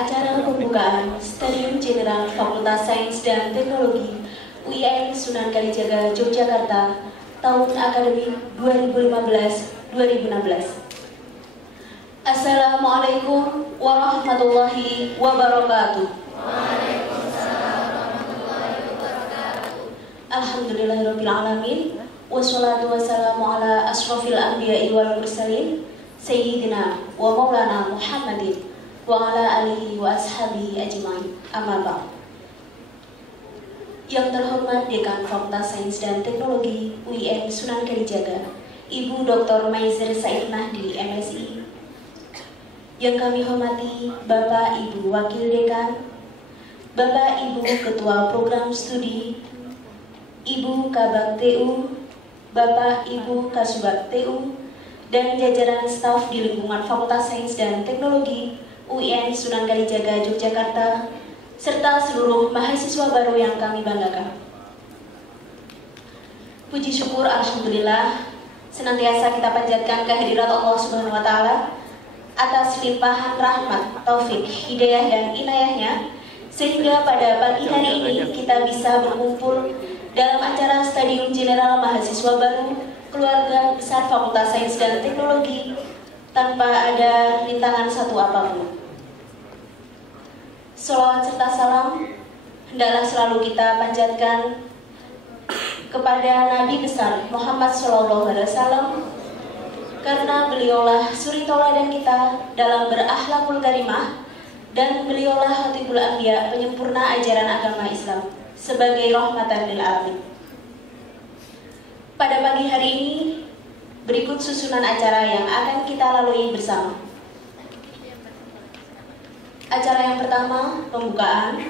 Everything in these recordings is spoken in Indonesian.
acara pembukaan Stadium General Fakultas Sains dan Teknologi UIN Sunan Kalijaga, Yogyakarta tahun akademik 2015-2016. Assalamualaikum warahmatullahi wabarakatuh. Alhamdulillahirabbil alamin. Wassalatu wassalamu ala asrofil anbiya'i wal mursalin Sayyidina wa maulana Muhammadin wa ala alihi wa ashabihi ajma'in. Amma ba'd. Yang terhormat Dekan Fakultas Sains dan Teknologi UIN Sunan Kalijaga, Ibu Dr. Maizer Said Mahdi, MSI. Yang kami hormati Bapak Ibu Wakil Dekan, Bapak Ibu Ketua Program Studi, Ibu Kabak TU, Bapak Ibu Kasubag TU, dan jajaran staf di lingkungan Fakultas Sains dan Teknologi UIN Sunan Kalijaga, Yogyakarta, serta seluruh mahasiswa baru yang kami banggakan. Puji syukur alhamdulillah senantiasa kita panjatkan kehadirat Allah Subhanahu wa taala atas limpahan rahmat, taufik, hidayah dan inayahnya, sehingga pada pagi hari ini kita bisa berkumpul dalam acara Stadium General Mahasiswa Baru Keluarga Besar Fakultas Sains dan Teknologi tanpa ada rintangan satu apapun. Sholawat serta salam hendaklah selalu kita panjatkan kepada Nabi besar Muhammad SAW, karena beliaulah suri tauladan kita dalam berakhlakul karimah, dan beliaulah khatibul anbiya, penyempurna ajaran agama Islam sebagai rahmatan lil alamin. Pada pagi hari ini, berikut susunan acara yang akan kita lalui bersama. Acara yang pertama, pembukaan.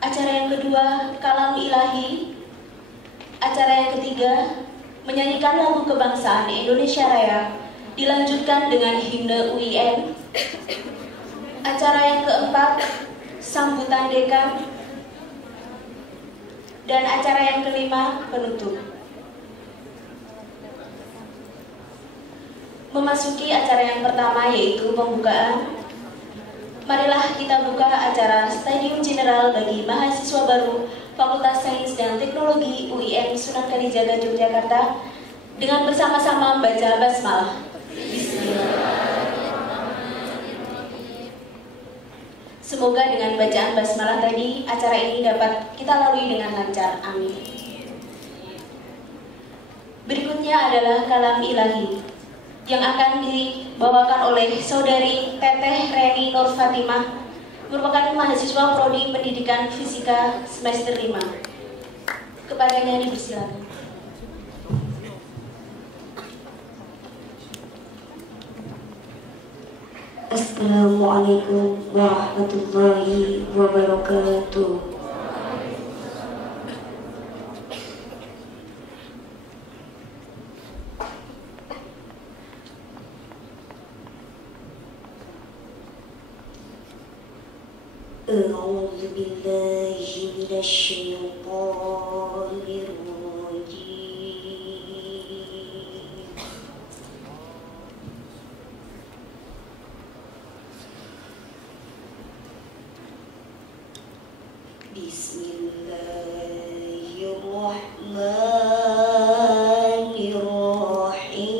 Acara yang kedua, kalam ilahi. Acara yang ketiga, menyanyikan lagu kebangsaan Indonesia Raya, dilanjutkan dengan himne UIN. Acara yang keempat, sambutan dekan. Dan acara yang kelima, penutup. Memasuki acara yang pertama, yaitu pembukaan. Marilah kita buka acara Stadium General bagi mahasiswa baru Fakultas Sains dan Teknologi UIN Sunan Kalijaga, Yogyakarta dengan bersama-sama membaca basmalah. Bismillahirrahmanirrahim. Semoga dengan bacaan basmalah tadi, acara ini dapat kita lalui dengan lancar. Amin. Berikutnya adalah kalam ilahi yang akan dibawakan oleh Saudari Teteh Reni Nur Fatimah, merupakan mahasiswa Prodi Pendidikan Fisika semester 5. Kepadanya dipersilakan. Assalamualaikum warahmatullahi wabarakatuh. أعوذ بالله من الشيطان الرجيم. بسم الله الرحمن الرحيم.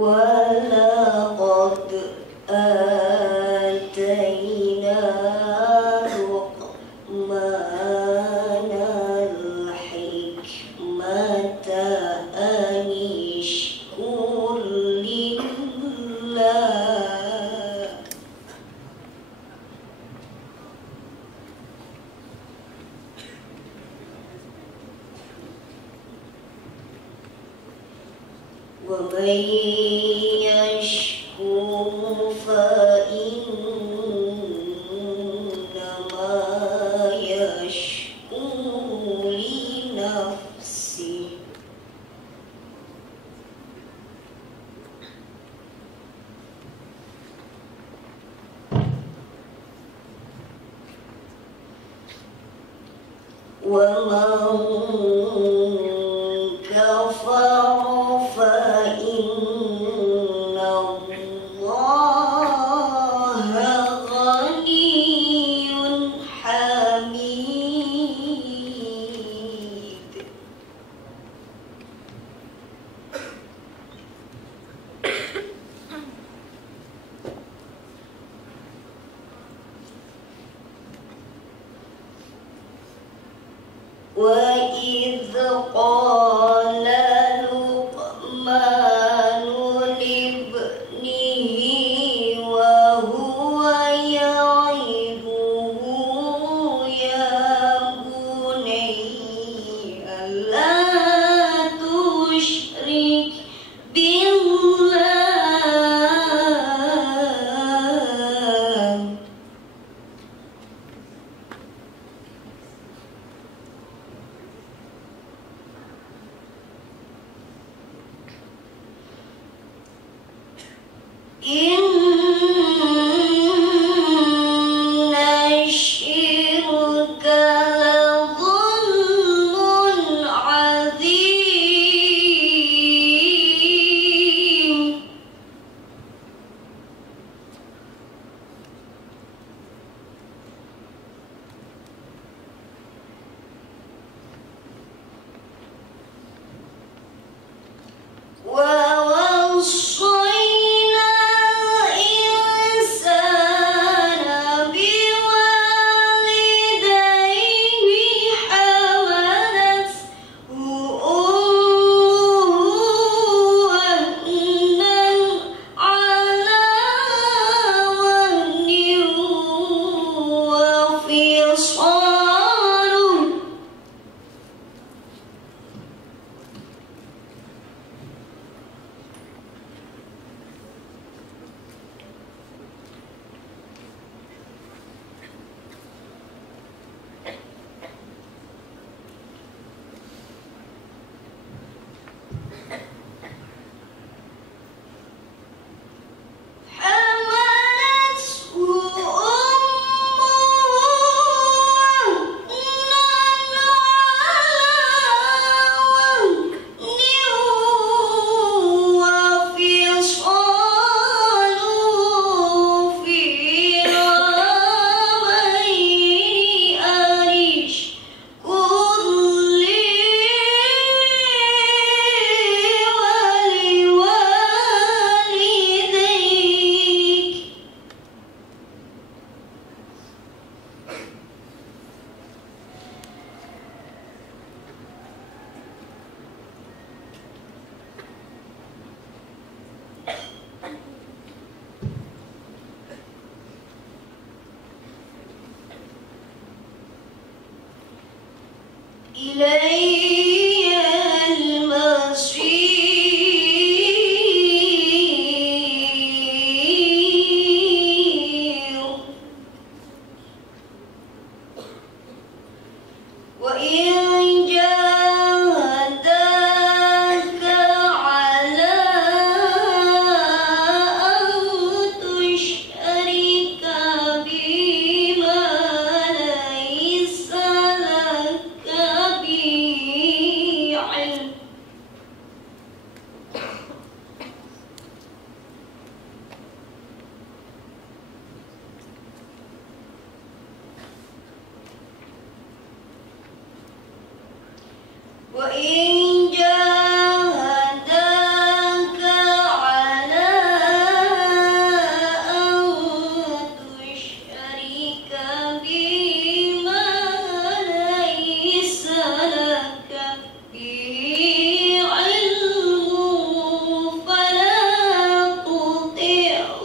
ولقد آتينا لقمان الحكمة أن اشكر لله. ومن يشكر فإنما يشكر لنفسه. ومن كفر فإن الله غني حميد. وإذ قال لقمان لابنه وهو يعظه يا بني لا تشرك بالله إن الشرك لظلم عظيم. ووصينا الإنسان بوالديه حملته أمه وهنا على وهن وفصاله حملته إلي المصير. وإن جاهداك على أن تشرك بما ليس لك به علم وإن جاهداك على أن تشرك بما ليس لك به علم فلا تطعهما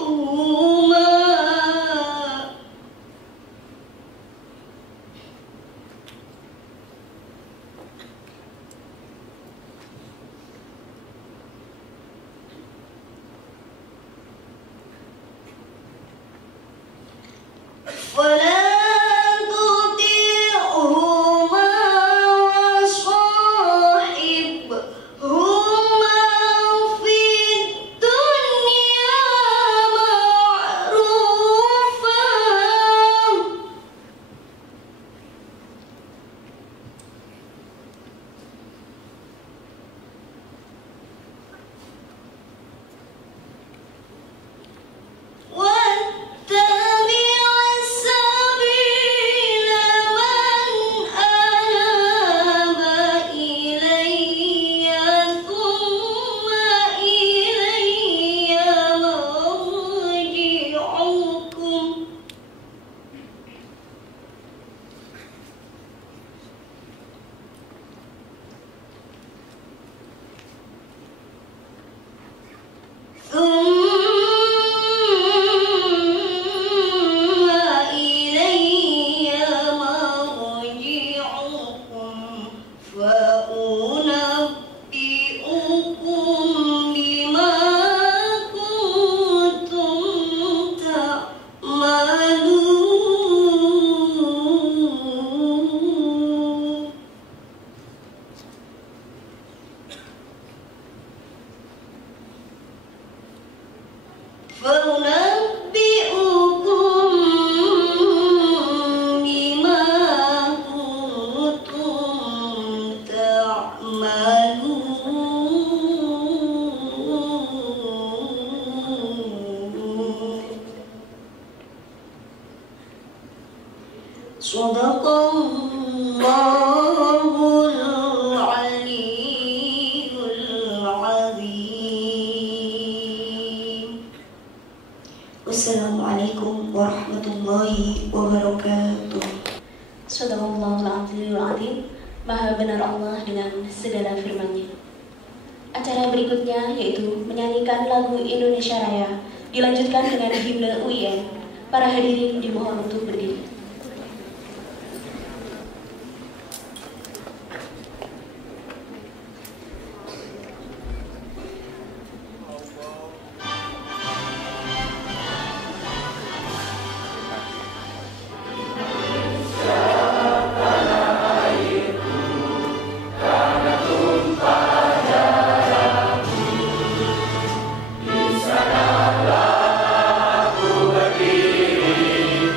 Al-Azizul Azim, Maha benar Allah dengan segala firman-Nya. Acara berikutnya yaitu menyanyikan lagu Indonesia Raya, dilanjutkan dengan himne UIN. Para hadirin dimohon untuk berdiri. Di sanalah aku berdiri.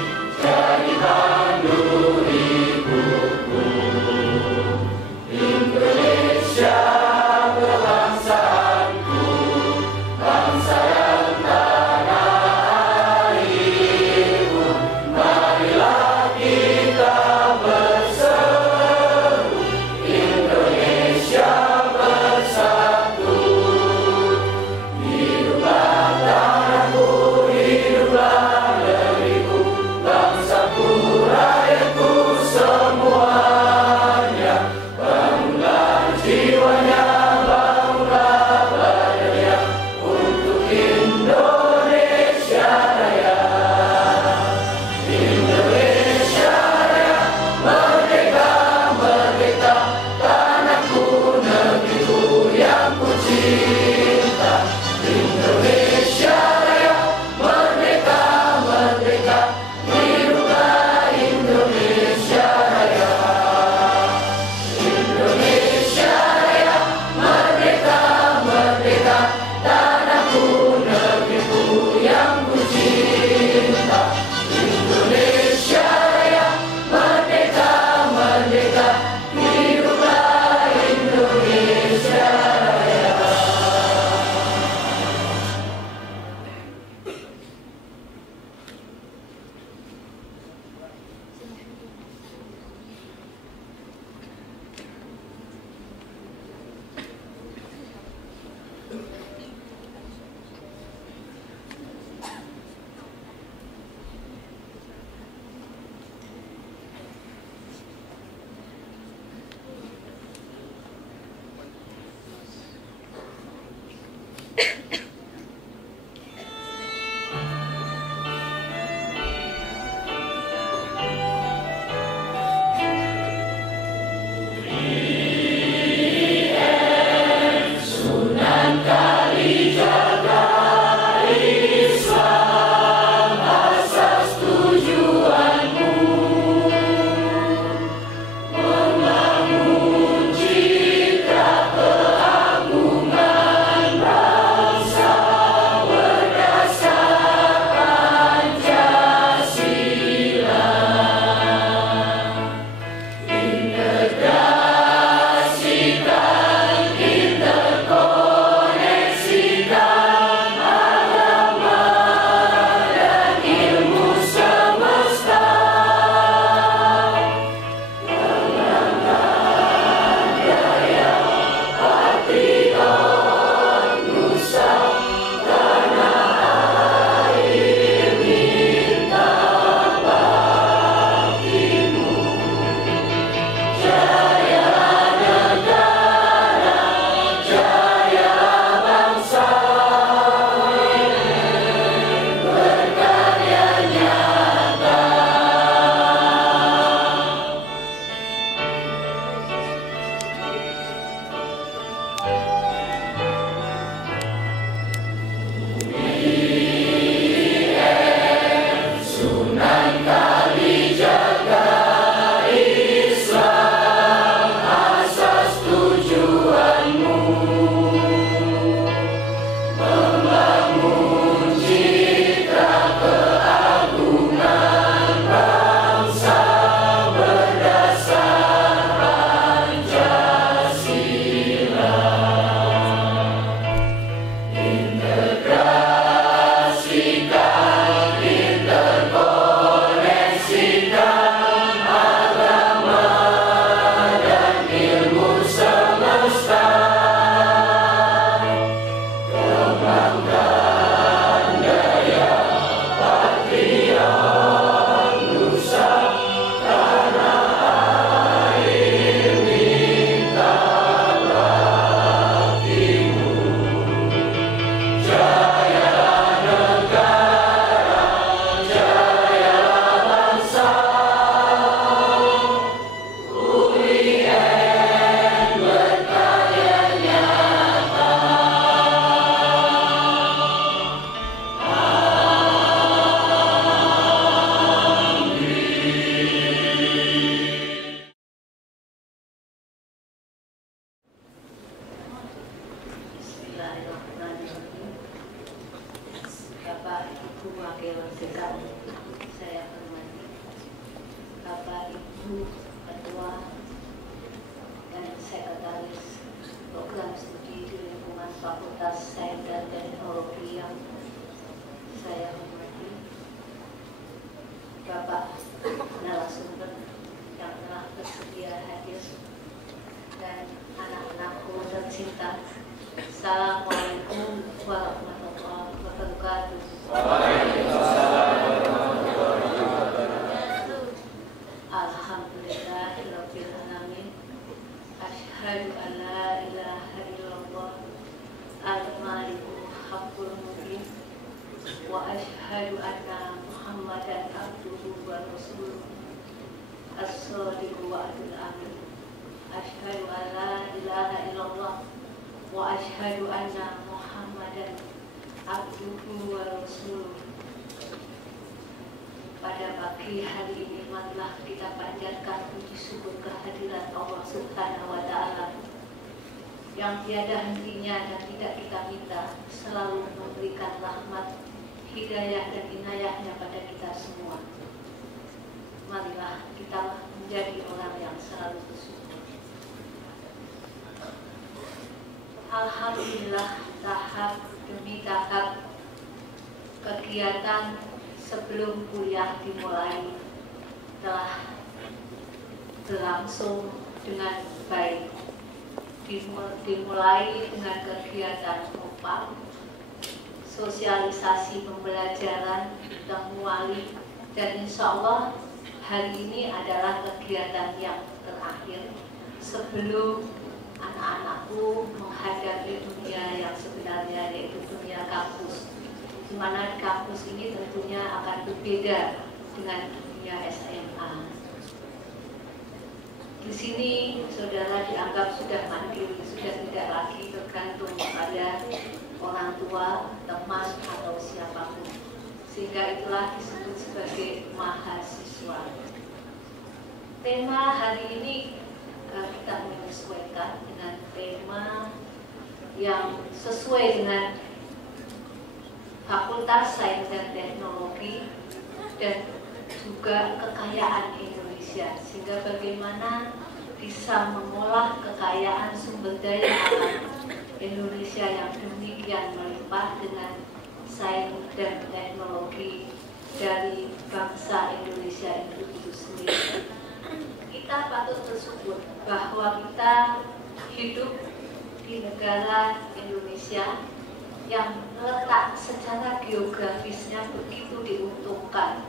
kita. Assalamualaikum warahmatullahi wabarakatuh. Alhamdulillahirabbil alamin. Asyhadu an la ilaha illallah al-malikul haqqul mubin wa asyhadu anna Muhammadan abduhu wa rasuluh as-shadiqul wa'dul amin. Asyhadu an la ilaha illallah wa asyhadu anna Muhammadan abduhu wa rasuluh. Pada pagi hari ini marilah kita panjatkan puji syukur kehadiran Allah Subhanahu wa Ta'ala yang tiada hentinya dan tidak kita minta, selalu memberikan rahmat, hidayah dan inayahnya pada kita semua. Marilah kita menjadi orang yang selalu bersyukur. Alhamdulillah, tahap demi tahap kegiatan sebelum kuliah dimulai telah berlangsung dengan baik. Dimulai dengan kegiatan opal, sosialisasi pembelajaran, muali, dan insya Allah hari ini adalah kegiatan yang terakhir sebelum anak-anakku menghadapi dunia yang sebenarnya, yaitu dunia kampus, di mana kampus ini tentunya akan berbeda dengan dunia SMA. Di sini saudara dianggap sudah mandiri, sudah tidak lagi tergantung pada orang tua, teman, atau siapapun. Sehingga itulah disebut sebagai mahasiswa. Tema hari ini kita menyesuaikan dengan tema yang sesuai dengan Fakultas Sains dan Teknologi dan juga kekayaan Indonesia, sehingga bagaimana bisa mengolah kekayaan sumber daya alam Indonesia yang demikian melimpah dengan sains dan teknologi dari bangsa Indonesia itu sendiri. Kita patut bersyukur bahwa kita hidup di negara Indonesia yang letak secara geografisnya begitu diuntungkan,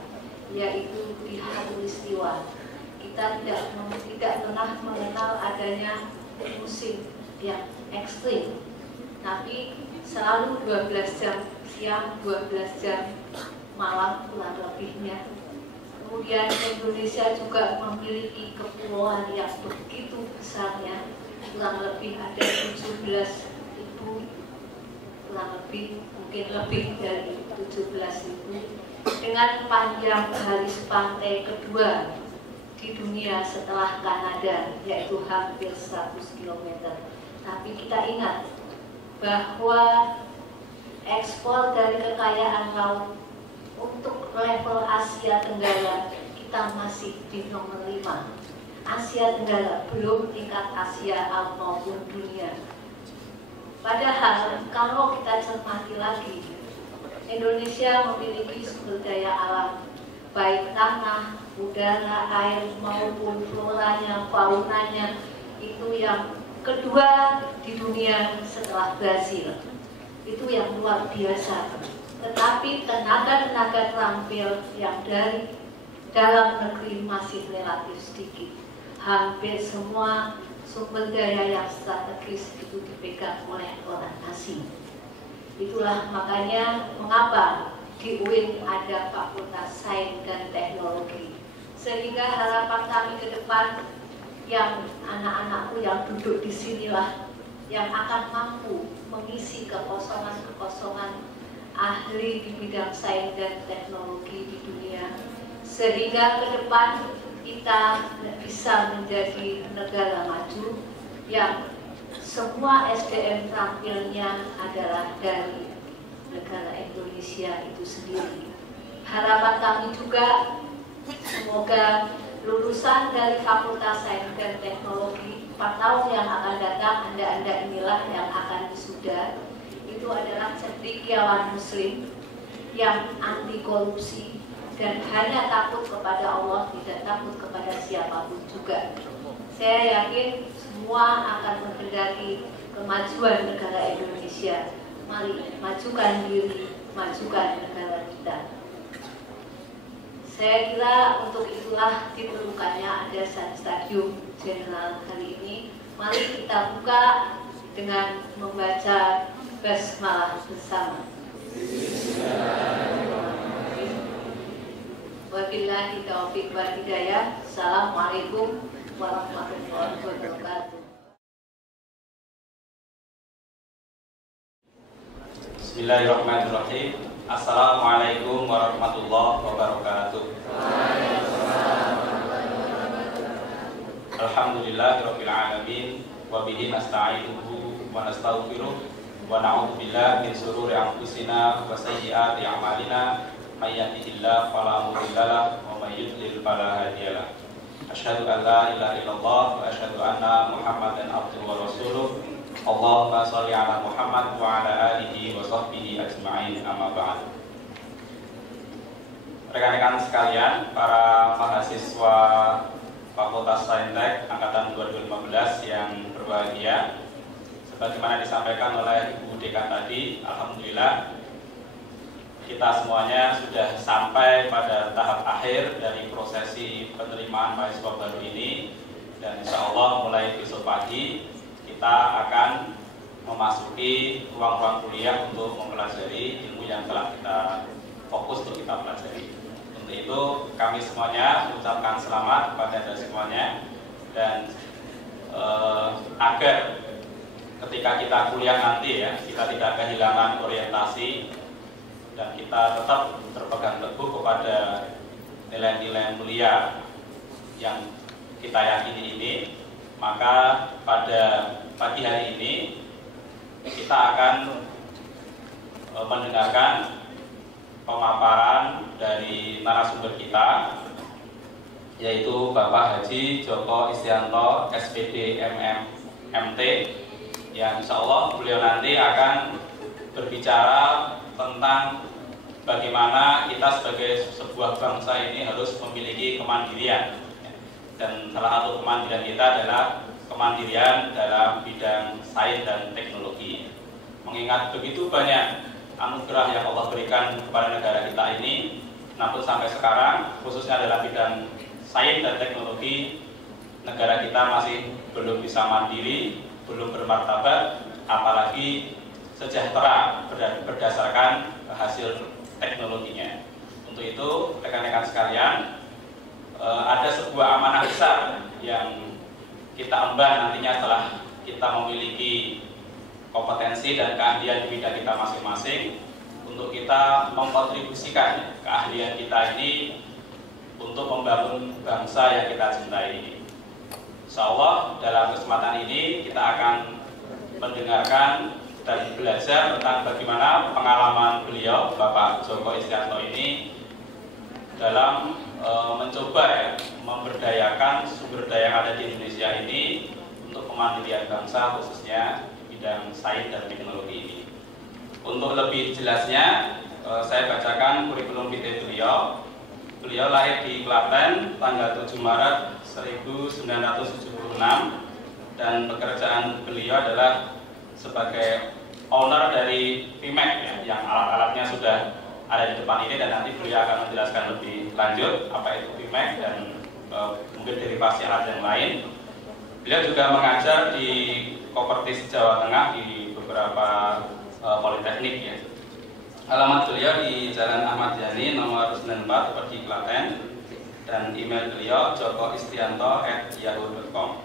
yaitu di Khatulistiwa. Kita tidak pernah mengenal adanya musim yang ekstrim, tapi selalu 12 jam siang, 12 jam malam kurang lebihnya. Kemudian Indonesia juga memiliki kepulauan yang begitu besarnya, kurang lebih ada 17.000, kurang lebih, mungkin lebih dari 17.000, dengan panjang garis pantai kedua di dunia setelah Kanada, yaitu hampir 100 km. Tapi kita ingat bahwa ekspor dari kekayaan laut untuk level Asia Tenggara kita masih di nomor 5. Asia Tenggara, belum tingkat Asia maupun dunia. Padahal kalau kita cermati lagi, Indonesia memiliki sumber daya alam, baik tanah, udara, air maupun floranya, faunanya, itu yang kedua di dunia setelah Brasil. Itu yang luar biasa. Tetapi tenaga-tenaga terampil yang dari dalam negeri masih relatif sedikit. Hampir semua sumber daya yang strategis itu dipegang oleh orang asing. Itulah makanya mengapa di UIN ada Fakultas Sains dan Teknologi. Sehingga harapan kami ke depan, yang anak-anakku yang duduk di sinilah yang akan mampu mengisi kekosongan-kekosongan ahli di bidang sains dan teknologi di dunia, sehingga ke depan kita bisa menjadi negara maju yang semua SDM terampilnya adalah dari negara Indonesia itu sendiri. Harapan kami juga semoga lulusan dari Fakultas Sains dan Teknologi 4 tahun yang akan datang, Anda inilah yang akan wisuda, itu adalah cendekiawan muslim yang anti korupsi dan hanya takut kepada Allah, tidak takut kepada siapapun juga. Saya yakin semua akan menghendaki kemajuan negara Indonesia. Mari majukan diri, majukan negara kita. Saya kira untuk itulah diperlukannya ada Stadium Jenderal hari ini. Mari kita buka dengan membaca basmalah bersama. Wabillahi taufiq wal hidayah. Assalamualaikum warahmatullahi wabarakatuh. Bismillahirrahmanirrahim. Assalamualaikum warahmatullahi wabarakatuh. Alhamdulillahirabbil alamin wa bihi nasta'inuhu wa nastaghfiruh wa na'udzu billahi min shururi anfusina wa sayyiati a'malina may yahdihillahu fala mudilla lahu wa may yudlil fala hadiya lahu. Asyhadu an la ilaha illallah wa asyhadu anna Muhammadan abduhu wa rasuluh. Allahumma sholli ala Muhammad wa ala alihi wa sahbihi ajma'in, amma ba'd. Rekan-rekan sekalian, para mahasiswa Fakultas Saintek Angkatan 2015 yang berbahagia, sebagaimana disampaikan oleh Ibu Dekan tadi, alhamdulillah kita semuanya sudah sampai pada tahap akhir dari prosesi penerimaan mahasiswa baru ini, dan insya Allah mulai besok pagi kita akan memasuki ruang-ruang kuliah untuk mempelajari ilmu yang telah kita fokus untuk kita pelajari. Untuk itu kami semuanya mengucapkan selamat kepada Anda semuanya, dan agar ketika kita kuliah nanti ya, kita tidak kehilangan orientasi dan kita tetap terpegang teguh kepada nilai-nilai mulia yang kita yakini ini, maka pada pagi hari ini kita akan mendengarkan pemaparan dari narasumber kita, yaitu Bapak Haji Joko Istianto, SPD MT, yang insya Allah beliau nanti akan berbicara tentang bagaimana kita sebagai sebuah bangsa ini harus memiliki kemandirian. Dan salah satu kemandirian kita adalah kemandirian dalam bidang sains dan teknologi. Mengingat begitu banyak anugerah yang Allah berikan kepada negara kita ini, namun sampai sekarang khususnya dalam bidang sains dan teknologi, negara kita masih belum bisa mandiri, belum bermartabat, apalagi sejahtera berdasarkan hasil teknologinya. Untuk itu, rekan-rekan sekalian, ada sebuah amanah besar yang kita emban nantinya setelah kita memiliki kompetensi dan keahlian di bidang kita masing-masing, untuk kita mengkontribusikan keahlian kita ini untuk membangun bangsa yang kita cintai. Insya Allah dalam kesempatan ini kita akan mendengarkan dan belajar tentang bagaimana pengalaman beliau Bapak Joko Istianto ini dalam mencoba ya, memberdayakan sumber daya yang ada di Indonesia ini untuk kemandirian bangsa, khususnya bidang sains dan teknologi ini. Untuk lebih jelasnya, saya bacakan kurikulum vitae beliau. Beliau lahir di Klaten tanggal 7 Maret 1976 dan pekerjaan beliau adalah sebagai owner dari Pimax ya, yang alat-alatnya sudah ada di depan ini, dan nanti beliau akan menjelaskan lebih lanjut apa itu Pimax dan mungkin derivasi alat yang lain. Beliau juga mengajar di Kopertis Jawa Tengah di beberapa politeknik ya. Alamat beliau di Jalan Ahmad Yani nomor 94 Perdi Klaten, dan email beliau joko.istianto@yahoo.com.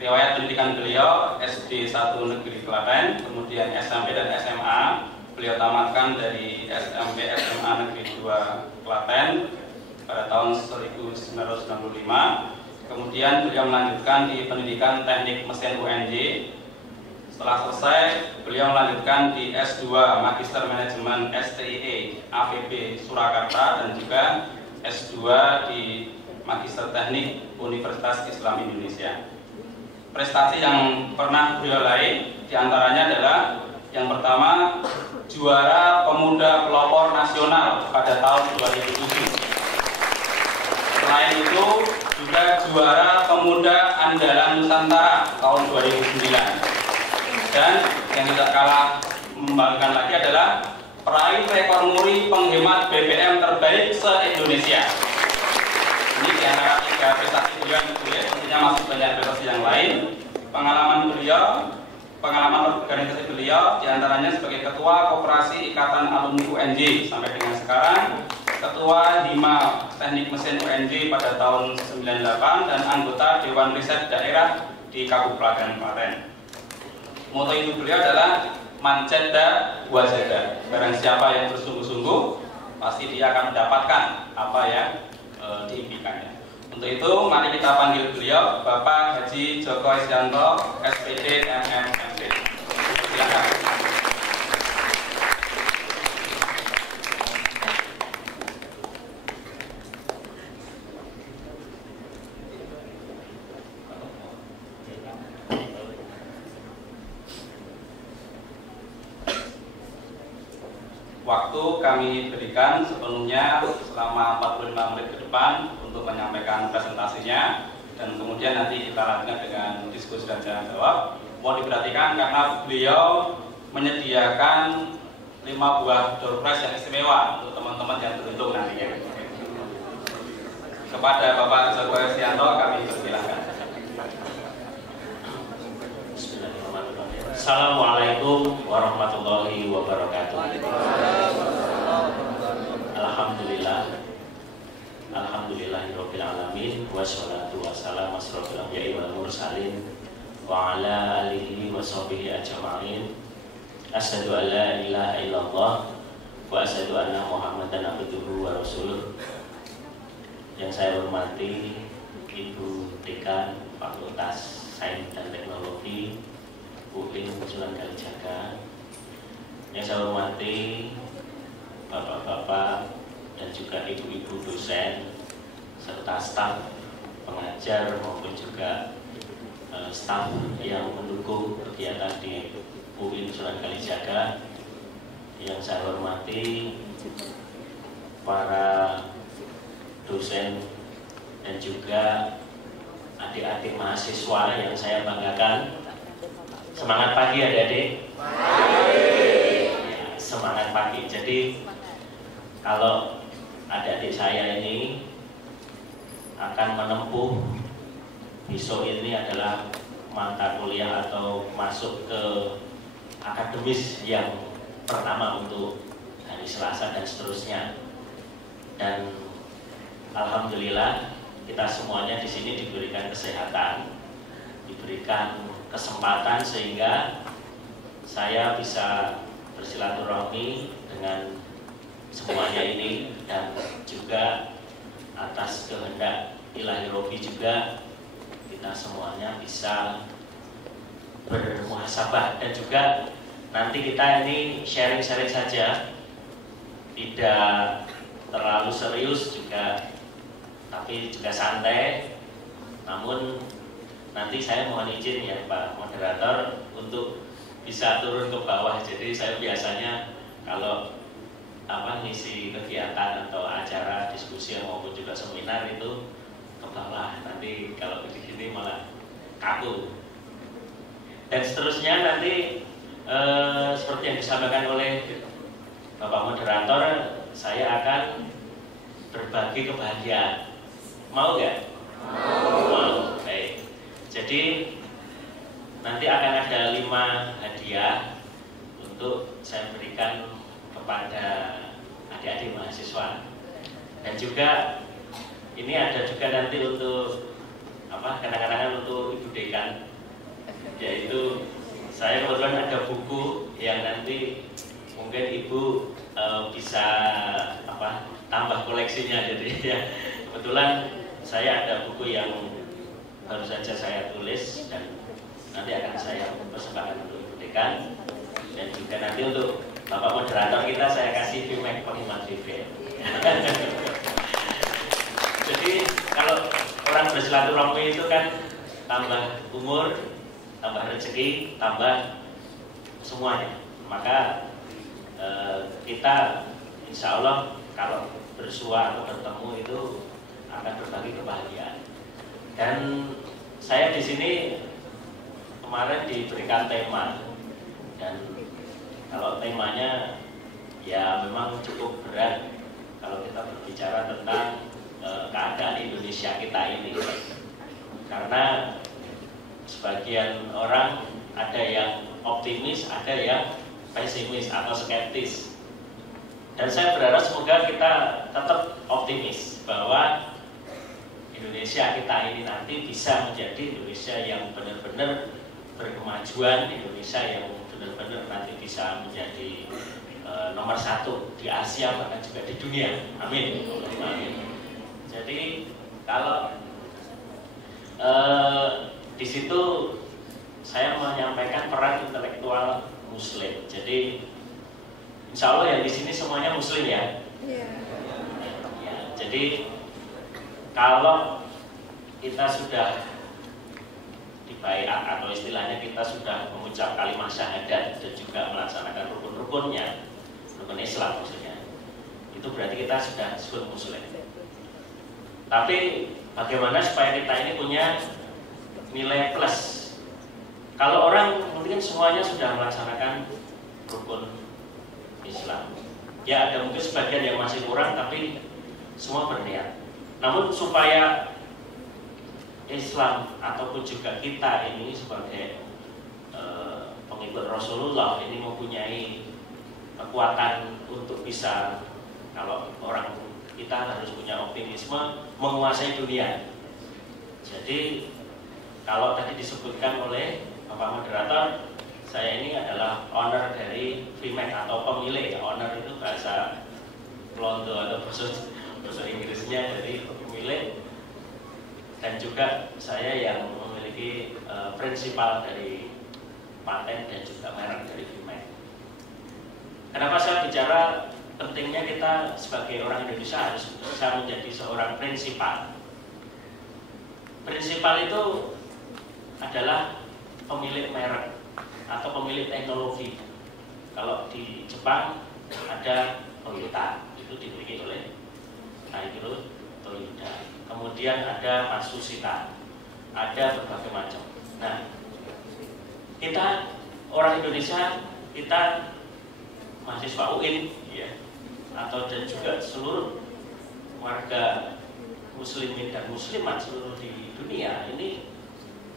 Riwayat pendidikan beliau SD 1 Negeri Klaten, kemudian SMP dan SMA beliau tamatkan dari SMP SMA Negeri 2 Klaten pada tahun 1995. Kemudian beliau melanjutkan di pendidikan teknik mesin UNJ. Setelah selesai, beliau melanjutkan di S2 Magister Manajemen STIE APB Surakarta dan juga S2 di Magister Teknik Universitas Islam Indonesia. Prestasi yang pernah beliau raih diantaranya adalah yang pertama, juara pemuda pelopor nasional pada tahun 2007. Selain itu juga juara pemuda andalan Nusantara tahun 2009. Dan yang tidak kalah membanggakan lagi adalah peraih rekor muri penghemat BBM terbaik se-Indonesia. Ini di antara 3 prestasi beliau yang ditulis, tentunya masih banyak prestasi yang lain. Pengalaman organisasi beliau diantaranya sebagai Ketua Koperasi Ikatan Alumni UNJ sampai dengan sekarang, Ketua Hima Teknik Mesin UNJ pada tahun 98, dan anggota Dewan Riset Daerah di Kabupaten Klaten. Moto hidup beliau adalah Manjada Wajada. Barang siapa yang bersungguh-sungguh, pasti dia akan mendapatkan apa yang diimpikannya. Untuk itu, mari kita panggil beliau, Bapak Haji Joko Isyanto, SPD MMMT. Silakan. Waktu kami berikan sepenuhnya selama 45 menit ke depan untuk menyampaikan presentasinya, dan kemudian nanti kita lanjutkan dengan diskusi dan jawab. Mohon diperhatikan karena beliau menyediakan 5 buah door prize yang istimewa untuk teman-teman yang beruntung nantinya. Kepada Bapak Joko Isyanto kami persilahkan. Assalamualaikum warahmatullahi wabarakatuh. Alhamdulillahirabbil alamin, wassalatu wassalamu asrofil anbiya'i wal mursalin wa ala alihi wa sahbihi ajma'in. Asyhadu an la ilaha illallah wa asyhadu anna Muhammadan abduhu wa rasuluh. Yang saya hormati Ibu Dekan Fakultas Sains dan Teknologi UIN Sunan Kalijaga, yang saya hormati bapak-bapak dan juga ibu-ibu dosen serta staf pengajar maupun juga staf yang mendukung kegiatan di UIN Sunan Kalijaga, yang saya hormati para dosen dan juga adik-adik mahasiswa yang saya banggakan. Semangat pagi adik-adik. Ya, semangat pagi. Jadi kalau adik-adik saya ini akan menempuh besok ini adalah mata kuliah atau masuk ke akademis yang pertama untuk hari Selasa dan seterusnya. Dan alhamdulillah kita semuanya di sini diberikan kesehatan, diberikan kesempatan sehingga saya bisa bersilaturahmi dengan semuanya ini, dan juga atas kehendak Ilahi Robi juga kita semuanya bisa bermuhasabah, dan juga nanti kita ini sharing-sharing saja, tidak terlalu serius juga, tapi juga santai. Namun nanti saya mohon izin ya Pak Moderator untuk bisa turun ke bawah. Jadi saya biasanya kalau ngisi kegiatan atau acara diskusi maupun juga seminar itu ke bawah. Nanti kalau begini malah kaku. Dan seterusnya nanti seperti yang disampaikan oleh Bapak Moderator, saya akan berbagi kebahagiaan. Mau nggak? Mau. Baik. Jadi nanti akan ada 5 hadiah untuk saya berikan kepada adik-adik mahasiswa, dan juga ini ada juga nanti untuk kadang-kadang untuk Ibu Dekan, yaitu saya kebetulan ada buku yang nanti mungkin Ibu bisa tambah koleksinya. Jadi ya kebetulan saya ada buku yang baru saja saya tulis dan nanti akan saya persembahkan untuk Ibu Dekan, dan juga nanti untuk Bapak Moderator kita saya kasih VMAX penghemat BBM. Jadi kalau orang bersilaturahmi itu kan tambah umur, tambah rezeki, tambah semuanya. Maka kita insya Allah kalau bersua atau bertemu itu akan berbagi kebahagiaan. Dan saya di sini kemarin diberikan tema Dan kalau temanya ya memang cukup berat kalau kita berbicara tentang keadaan Indonesia kita ini, karena sebagian orang ada yang optimis, ada yang pesimis atau skeptis. Dan saya berharap semoga kita tetap optimis bahwa Indonesia kita ini nanti bisa menjadi Indonesia yang benar-benar berkemajuan, Indonesia yang benar-benar nanti bisa menjadi nomor 1 di Asia bahkan juga di dunia. Amin. Amin. Jadi kalau di situ saya menyampaikan peran intelektual Muslim. Jadi insya Allah yang di sini semuanya Muslim ya. Ya, jadi kalau kita sudah dibaiat atau istilahnya kita sudah mengucap kalimat syahadat dan juga melaksanakan rukun-rukunnya, rukun Islam maksudnya, itu berarti kita sudah disebut Muslim. Tapi bagaimana supaya kita ini punya nilai plus? Kalau orang mungkin semuanya sudah melaksanakan rukun Islam, ya ada mungkin sebagian yang masih kurang, tapi semua berniat. Namun supaya Islam ataupun juga kita ini sebagai pengikut Rasulullah ini mempunyai kekuatan untuk bisa, kalau orang kita harus punya optimisme menguasai dunia. Jadi kalau tadi disebutkan oleh Bapak Moderator, saya ini adalah owner dari VMAC atau pemilik. Owner itu bahasa Londo atau bahasa Inggrisnya dari pemilik. Dan juga saya yang memiliki prinsipal dari paten dan juga merek dari VMAC. Kenapa saya bicara pentingnya kita sebagai orang Indonesia harus bisa menjadi seorang prinsipal? Prinsipal itu adalah pemilik merek atau pemilik teknologi. Kalau di Jepang ada Toyota, itu dimiliki oleh Toyota. Kemudian ada Matsushita, ada berbagai macam. Nah, kita orang Indonesia, kita mahasiswa UIN, ya, atau dan juga seluruh warga muslimin dan muslimat seluruh di dunia ini,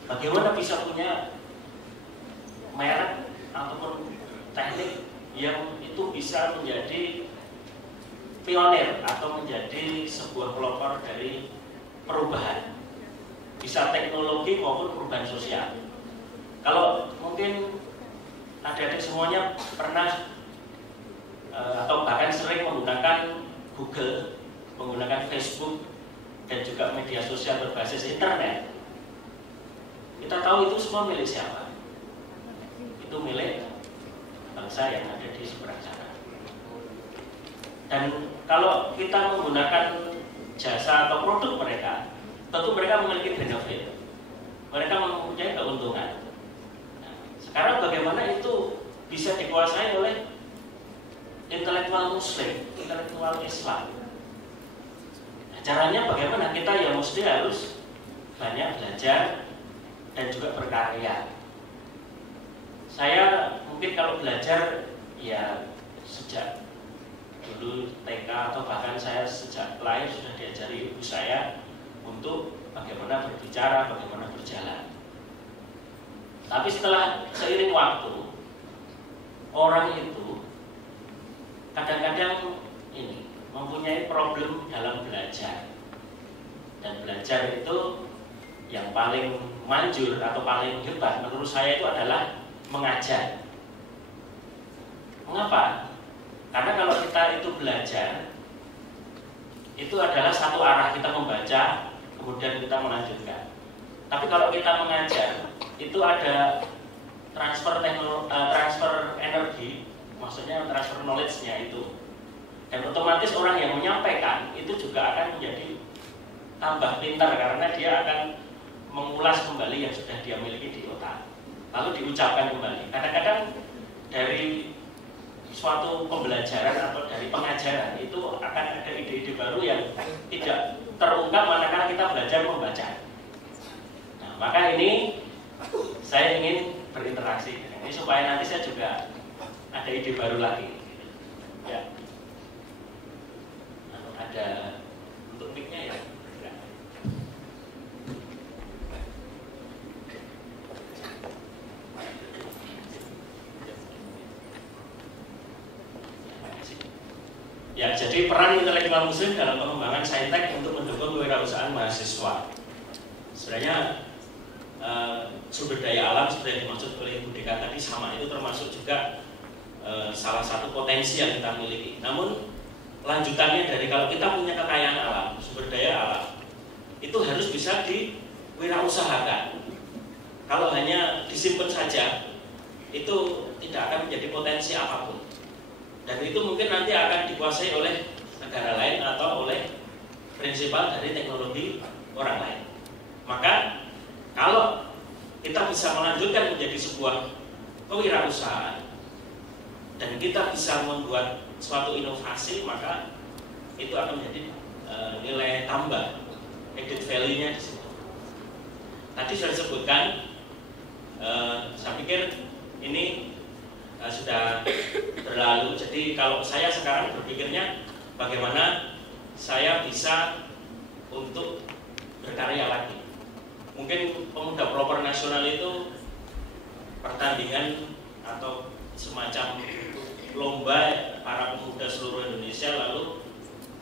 bagaimana bisa punya merek ataupun teknik yang itu bisa menjadi pionir atau menjadi sebuah pelopor dari perubahan, bisa teknologi maupun perubahan sosial. Kalau mungkin adik-adik semuanya pernah atau bahkan sering menggunakan Google, menggunakan Facebook dan juga media sosial berbasis internet, kita tahu itu semua milik siapa? Itu milik bangsa yang ada di seberang sana. Dan kalau kita menggunakan jasa atau produk mereka, tentu mereka memiliki benefit, mereka mempunyai keuntungan. Nah, sekarang bagaimana itu bisa dikuasai oleh intelektual Muslim, intelektual Islam? Nah, caranya bagaimana? Kita ya mesti harus banyak belajar dan juga berkarya. Saya mungkin kalau belajar ya sejak dulu TK atau bahkan saya sejak lahir sudah diajari ibu saya untuk bagaimana berbicara, bagaimana berjalan. Tapi setelah seiring waktu, orang itu kadang-kadang ini mempunyai problem dalam belajar. Dan belajar itu yang paling manjur atau paling hebat menurut saya itu adalah mengajar. Mengapa? Karena kalau kita itu belajar, itu adalah satu arah, kita membaca, kemudian kita melanjutkan. Tapi kalau kita mengajar, itu ada transfer energi, maksudnya transfer knowledge-nya itu. Dan otomatis orang yang menyampaikan itu juga akan menjadi tambah pintar karena dia akan mengulas kembali yang sudah dia miliki di otak, lalu diucapkan kembali. Kadang-kadang dari suatu pembelajaran atau dari pengajaran itu akan ada ide-ide baru yang tidak terungkap manakala kita belajar membaca. Nah, maka ini saya ingin berinteraksi. Ini supaya nanti saya juga ada ide baru lagi. Ya, ada untuk mic-nya ya. Ya, jadi peran intelektual muslim dalam pengembangan saintek untuk mendukung kewirausahaan mahasiswa. Sebenarnya sumber daya alam seperti yang dimaksud oleh Ibu Deka tadi sama, itu termasuk juga salah satu potensi yang kita miliki. Namun lanjutannya dari kalau kita punya kekayaan alam, sumber daya alam, itu harus bisa diwirausahakan. Kalau hanya disimpan saja, itu tidak akan menjadi potensi apapun. Dan itu mungkin nanti akan dikuasai oleh negara lain atau oleh prinsipal dari teknologi orang lain. Maka kalau kita bisa melanjutkan menjadi sebuah kewirausahaan dan kita bisa membuat suatu inovasi, maka itu akan menjadi nilai tambah, added value-nya di situ. Tadi sudah disebutkan, saya pikir ini sudah berlalu. Jadi kalau saya sekarang berpikirnya bagaimana saya bisa untuk berkarya lagi. Mungkin pemuda pelopor nasional itu pertandingan atau semacam lomba para pemuda seluruh Indonesia lalu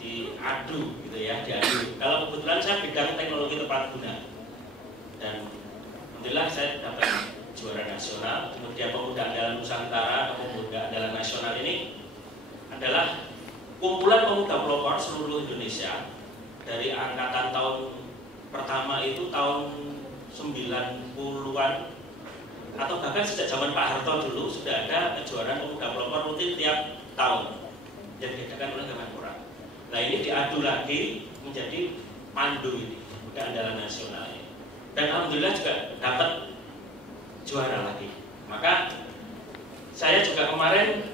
diadu gitu ya, diadu. Kalau kebetulan saya bidang teknologi tepat guna dan alhamdulillah saya dapat juara nasional. Kemudian pemuda andalan Nusantara atau pemuda andalan nasional ini adalah kumpulan pemuda pelopor seluruh Indonesia dari angkatan tahun pertama itu tahun 90-an atau bahkan sejak zaman Pak Harto dulu sudah ada kejuaraan pemuda pelopor rutin tiap tahun yang diadakan oleh Kemenpora. Nah ini diadu lagi menjadi pandu ini, pemuda andalan nasional ini. Dan alhamdulillah juga dapat juara lagi. Maka saya juga kemarin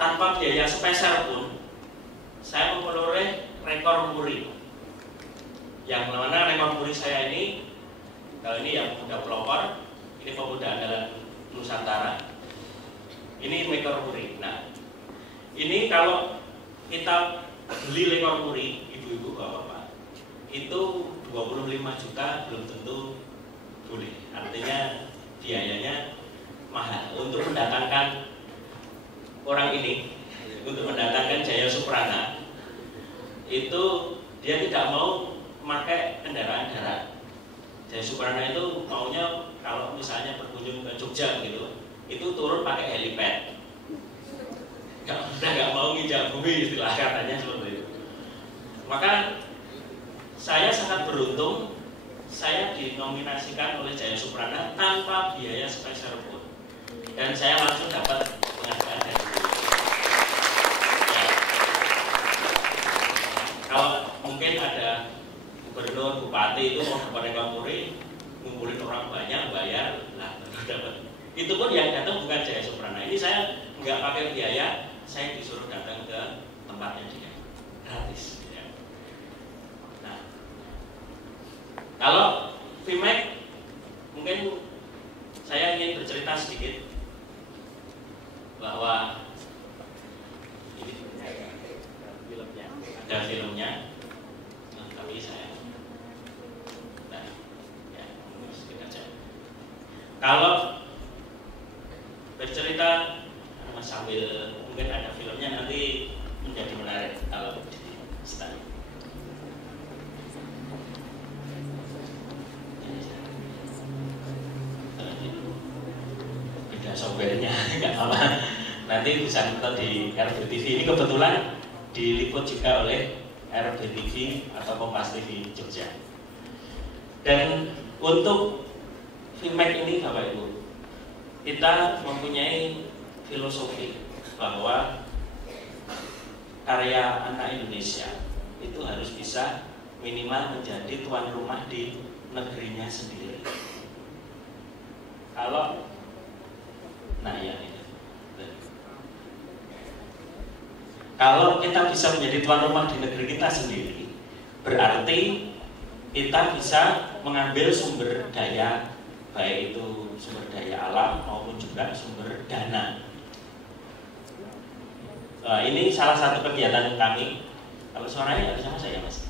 tanpa biaya sepeser pun saya memperoleh rekor muri. Yang mana rekor muri saya ini, kalau ini yang pemuda pelopor, ini pemuda andalan Nusantara. Ini rekor muri. Nah, ini kalau kita beli rekor muri, ibu-ibu bapak-bapak, itu 25 juta belum tentu boleh. Artinya biayanya mahal untuk mendatangkan orang ini, untuk mendatangkan Jaya Suprana itu dia tidak mau memakai kendaraan darat. Jaya Suprana itu maunya kalau misalnya berkunjung ke Jogja gitu, itu turun pakai helipad. Nggak mau nginjak bumi, istilah katanya seperti itu. Maka saya sangat beruntung. Saya dinominasikan oleh Jaya Suprana tanpa biaya sepeser pun, dan saya langsung dapat penghargaan dari beliau. Ya. Kalau mungkin ada gubernur, bupati itu mau dapat rekor muri, ngumpulin orang banyak, bayar, lah dapat. Itu pun yang datang bukan Jaya Suprana. Ini saya nggak pakai biaya, saya disuruh datang ke tempatnya dia, gratis. Kalau VMAX, mungkin saya ingin bercerita sedikit bahwa ini ada filmnya, tapi saya ya, sedikit aja. Kalau bercerita sambil mungkin ada filmnya nanti menjadi menarik kalau di stand. Softwarenya nggak apa, nanti bisa nonton di RBTV. Ini kebetulan diliput juga oleh RBTV atau Kompas TV Jogja. Dan untuk VMAX ini Bapak Ibu, kita mempunyai filosofi bahwa karya anak Indonesia itu harus bisa minimal menjadi tuan rumah di negerinya sendiri. Kalau kalau kita bisa menjadi tuan rumah di negeri kita sendiri, berarti kita bisa mengambil sumber daya, baik itu sumber daya alam maupun juga sumber dana. Ini salah satu kegiatan kami. Kalau suaranya ada sama saya, Mas.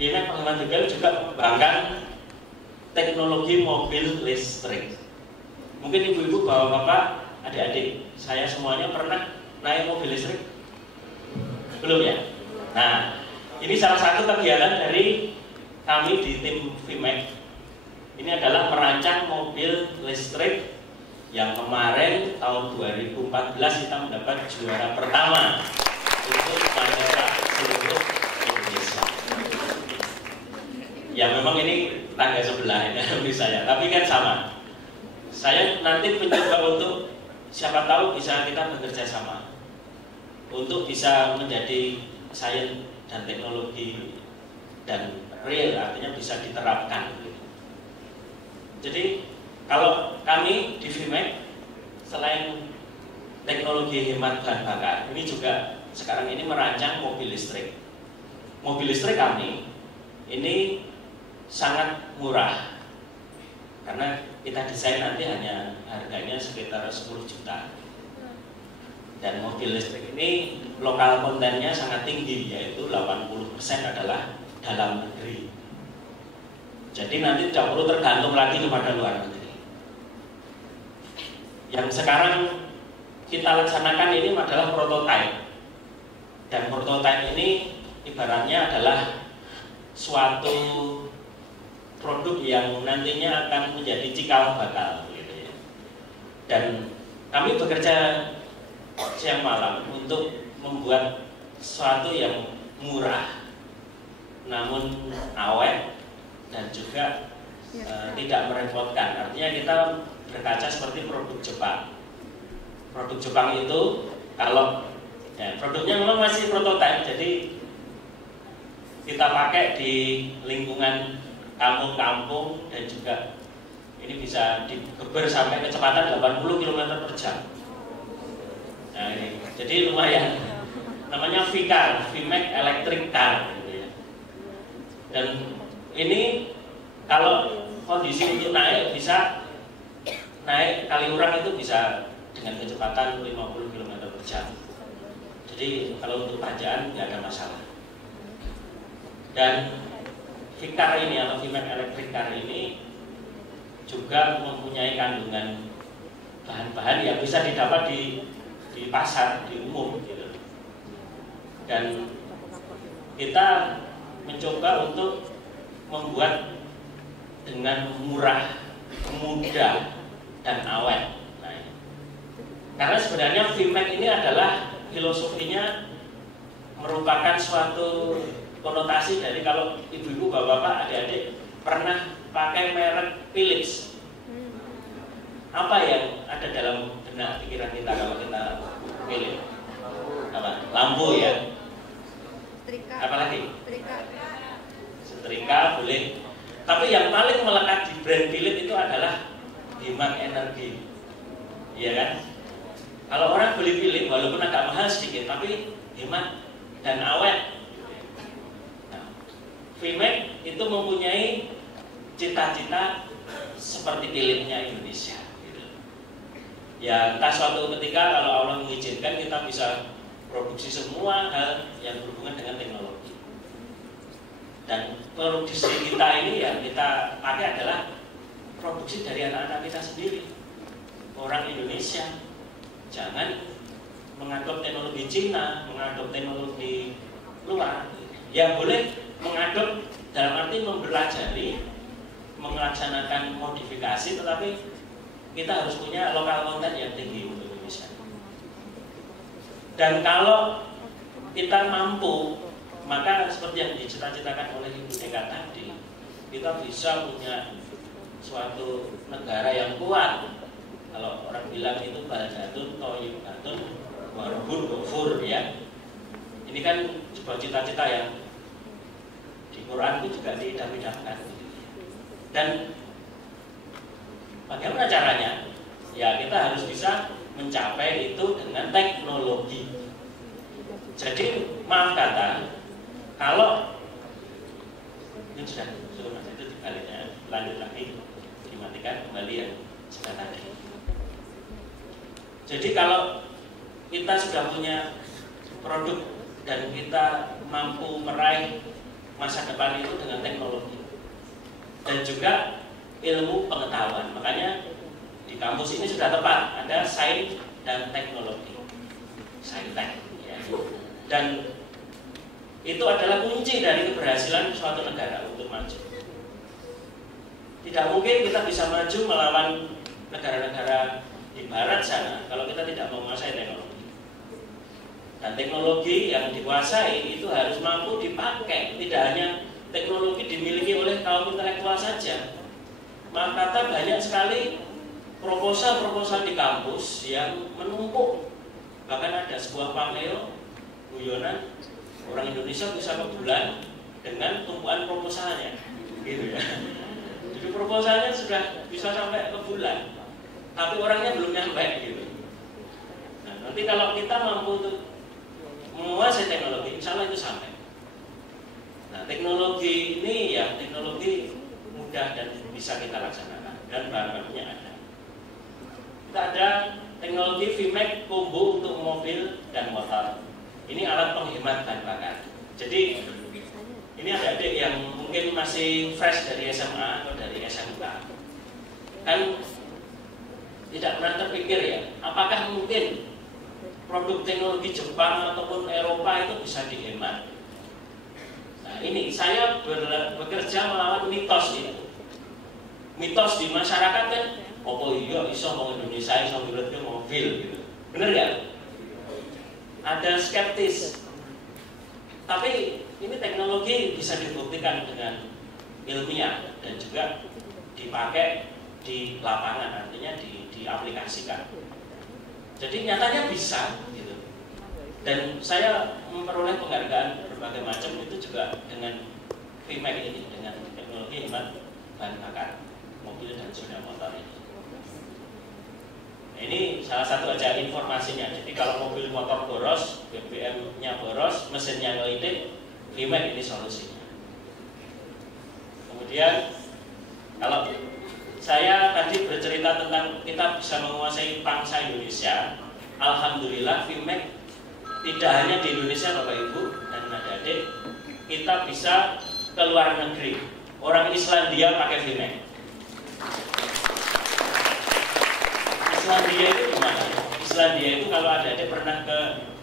Ini Penghemat BPL juga mengembangkan teknologi mobil listrik. Mungkin ibu-ibu, bapak-bapak, adik-adik saya semuanya pernah naik mobil listrik? Belum ya? Nah, ini salah satu kegiatan dari kami di tim VMAC. Ini adalah merancang mobil listrik yang kemarin tahun 2014 kita mendapat juara pertama untuk Mandala seluruh Indonesia. Ya memang ini tangga sebelah ini saya, tapi kan sama. Saya nanti mencoba untuk siapa tahu bisa kita bekerja sama untuk bisa menjadi sains dan teknologi dan real, artinya bisa diterapkan. Jadi kalau kami di VMAC selain teknologi hemat bahan bakar, ini juga sekarang ini merancang mobil listrik. Mobil listrik kami ini sangat murah karena kita desain nanti hanya harganya sekitar 10 juta. Dan mobil listrik ini lokal kontennya sangat tinggi, yaitu 80% adalah dalam negeri. Jadi nanti tidak perlu tergantung lagi kepada luar negeri. Yang sekarang kita laksanakan ini adalah prototipe. Dan prototipe ini ibaratnya adalah suatu produk yang nantinya akan menjadi cikal bakal gitu ya. Dan kami bekerja siang malam untuk membuat sesuatu yang murah namun awet dan juga tidak merepotkan. Artinya kita berkaca seperti produk Jepang. Produk Jepang itu kalau ya, produknya memang masih prototipe, jadi kita pakai di lingkungan kampung-kampung dan juga ini bisa digeber sampai kecepatan 80 km per jam. Nah ini, jadi lumayan. Namanya V-Car, VMAC Electric Car gitu ya. Dan ini kalau kondisi untuk naik bisa naik Kaliurang itu bisa dengan kecepatan 50 km per jam. Jadi kalau untuk tanjakan nggak ada masalah. Dan V-Car ini atau VMAC Electric Car ini juga mempunyai kandungan bahan-bahan yang bisa didapat di pasar, di umum gitu. Dan kita mencoba untuk membuat dengan murah, mudah, dan awet. Nah, karena sebenarnya VMAC ini adalah filosofinya merupakan suatu konotasi dari kalau ibu-ibu, bapak-bapak, adik-adik pernah pakai merek Philips. Apa yang ada dalam benak pikiran kita kalau kita pilih? Apa? Lampu ya? Setrika. Apa lagi? Setrika. Setrika boleh. Tapi yang paling melekat di brand Philips itu adalah hemat energi. Iya kan? Kalau orang beli Philips walaupun agak mahal sedikit tapi hemat dan awet. Nah, VMAC itu mempunyai cita-cita seperti Philips-nya Indonesia. Ya entah suatu ketika kalau Allah mengizinkan kita bisa produksi semua hal yang berhubungan dengan teknologi. Dan produksi kita ini yang kita pakai adalah produksi dari anak-anak kita sendiri, orang Indonesia. Jangan mengadop teknologi Cina, mengadop teknologi luar. Ya boleh mengadop dalam arti mempelajari, melaksanakan modifikasi, tetapi kita harus punya lokal konten yang tinggi untuk Indonesia. Dan kalau kita mampu, maka seperti yang dicita-citakan oleh Ibu Deka tadi, kita bisa punya suatu negara yang kuat. Kalau orang bilang itu baldatun, toyibbatun, warbun, gofur ya. Ini kan sebuah cita-cita yang di Quran itu juga diidam-idamkan. Dan bagaimana caranya? Ya kita harus bisa mencapai itu dengan teknologi. Jadi maaf kata, kalau ini sudah itu dibaliknya lanjut lagi dimatikan. berikan kembali yang sudah tadi. Jadi kalau kita sudah punya produk dan kita mampu meraih masa depan itu dengan teknologi dan juga ilmu pengetahuan, makanya di kampus ini sudah tepat ada sains dan teknologi, saintek, ya. Dan itu adalah kunci dari keberhasilan suatu negara untuk maju. Tidak mungkin kita bisa maju melawan negara-negara di barat sana kalau kita tidak menguasai teknologi. Dan teknologi yang dikuasai itu harus mampu dipakai. Tidak hanya teknologi dimiliki oleh kaum intelektual saja. Maka banyak sekali proposal-proposal di kampus yang menumpuk. Bahkan ada sebuah pameo guyonan orang Indonesia bisa ke bulan dengan tumpuan proposalnya, gitu ya. Jadi proposalnya sudah bisa sampai ke bulan, tapi orangnya belum nyampe, gitu. Nah, nanti kalau kita mampu untuk menguasai teknologi, insya Allah itu sampai. Nah, teknologi ini ya teknologi mudah dan bisa kita laksanakan dan bahan-bahannya ada. Kita ada teknologi VMAX combo untuk mobil dan motor. Ini alat penghemat bahan bakar. Jadi ini adik-adik yang mungkin masih fresh dari SMA atau dari SMK, kan tidak pernah terpikir ya, apakah mungkin produk teknologi Jepang ataupun Eropa itu bisa dihemat. Nah, ini saya bekerja melawan mitos itu. Mitos di masyarakat kan, oh iya iso mau Indonesia iso ngirit mobil gitu. Bener ya? Ada skeptis. Tapi ini teknologi bisa dibuktikan dengan ilmiah dan juga dipakai di lapangan, artinya diaplikasikan. Jadi nyatanya bisa gitu. Dan saya memperoleh penghargaan berbagai macam itu juga dengan VMAX ini, dengan teknologi hemat bahan bakar mobil dan sepeda motor ini. Ini salah satu aja informasinya. Jadi kalau mobil motor boros, BBM-nya boros, mesinnya ngelitik, VMAX ini solusinya. Kemudian kalau saya tadi bercerita tentang kita bisa menguasai bangsa Indonesia. Alhamdulillah VMAX tidak hanya di Indonesia Bapak Ibu dan adik-adik, kita bisa ke luar negeri. Orang Islandia pakai VMAX. Islandia itu gimana? Islandia itu kalau adik-adik pernah ke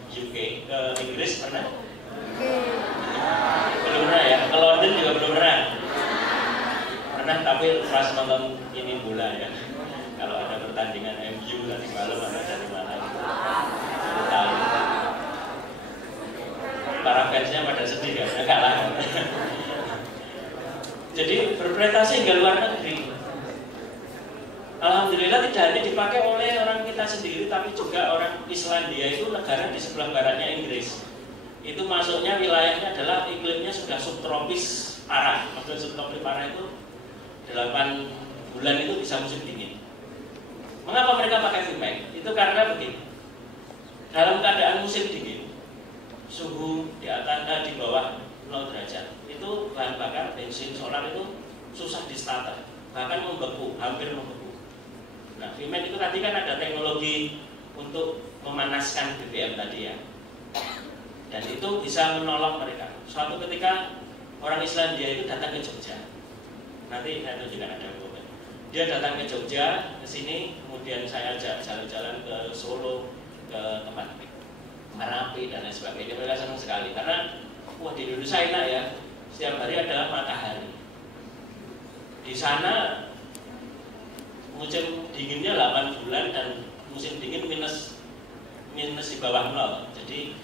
UK, ke Inggris pernah? Belum pernah ya? Ke London juga belum pernah? Pernah, tapi pas nonton ini bola ya. Kalau ada pertandingan MU nanti malam ada dari mana itu tahu. Para fansnya pada sedih ya, kalah. Jadi berprestasi hingga luar negeri. Alhamdulillah tidak hanya dipakai oleh orang kita sendiri, tapi juga orang Islandia itu negara di sebelah baratnya Inggris. Itu masuknya wilayahnya adalah iklimnya sudah subtropis parah. Maksudnya subtropis parah itu 8 bulan itu bisa musim dingin. Mengapa mereka pakai VMAX? Itu karena begini. Dalam keadaan musim dingin, suhu di atas di bawah 0 derajat, itu bahan bakar bensin solar itu susah di starter, bahkan membeku, hampir membeku. Nah, VMAX itu tadi kan ada teknologi untuk memanaskan BBM tadi ya. Dan itu bisa menolong mereka. Suatu ketika orang Islandia itu datang ke Jogja. Nanti saya tunjukkan ada momen. Dia datang ke Jogja, ke sini, kemudian saya ajak jalan-jalan ke Solo, ke tempat Merapi dan lain sebagainya. Mereka senang sekali karena wah di Indonesia enak ya. Setiap hari adalah matahari. Di sana musim dinginnya 8 bulan dan musim dingin minus di bawah 0. Jadi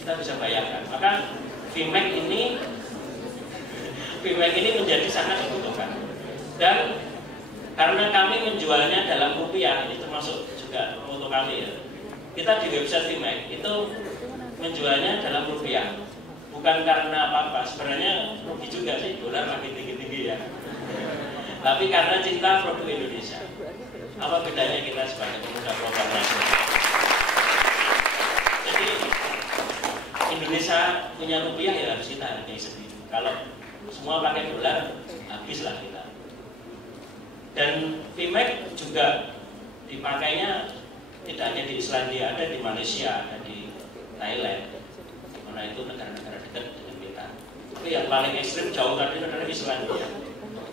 kita bisa bayangkan. Maka VMAX ini menjadi sangat dibutuhkan. Dan karena kami menjualnya dalam rupiah, ini termasuk juga foto kami ya. Kita di website VMAX itu menjualnya dalam rupiah. Bukan karena apa-apa, sebenarnya rugi juga sih, dolar makin tinggi-tinggi ya. Tapi karena cinta produk Indonesia. Apa bedanya kita sebagai pemuda program nasional? Jadi Indonesia punya rupiah ya harus kita hargai sendiri. Kalau semua pakai dolar, habislah kita. Dan VMAX juga dipakainya tidak hanya di Islandia, ada di Malaysia, ada di Thailand, mana itu negara-negara dekat dengan kita. Tapi yang paling ekstrim jauh tadi adalah Islandia,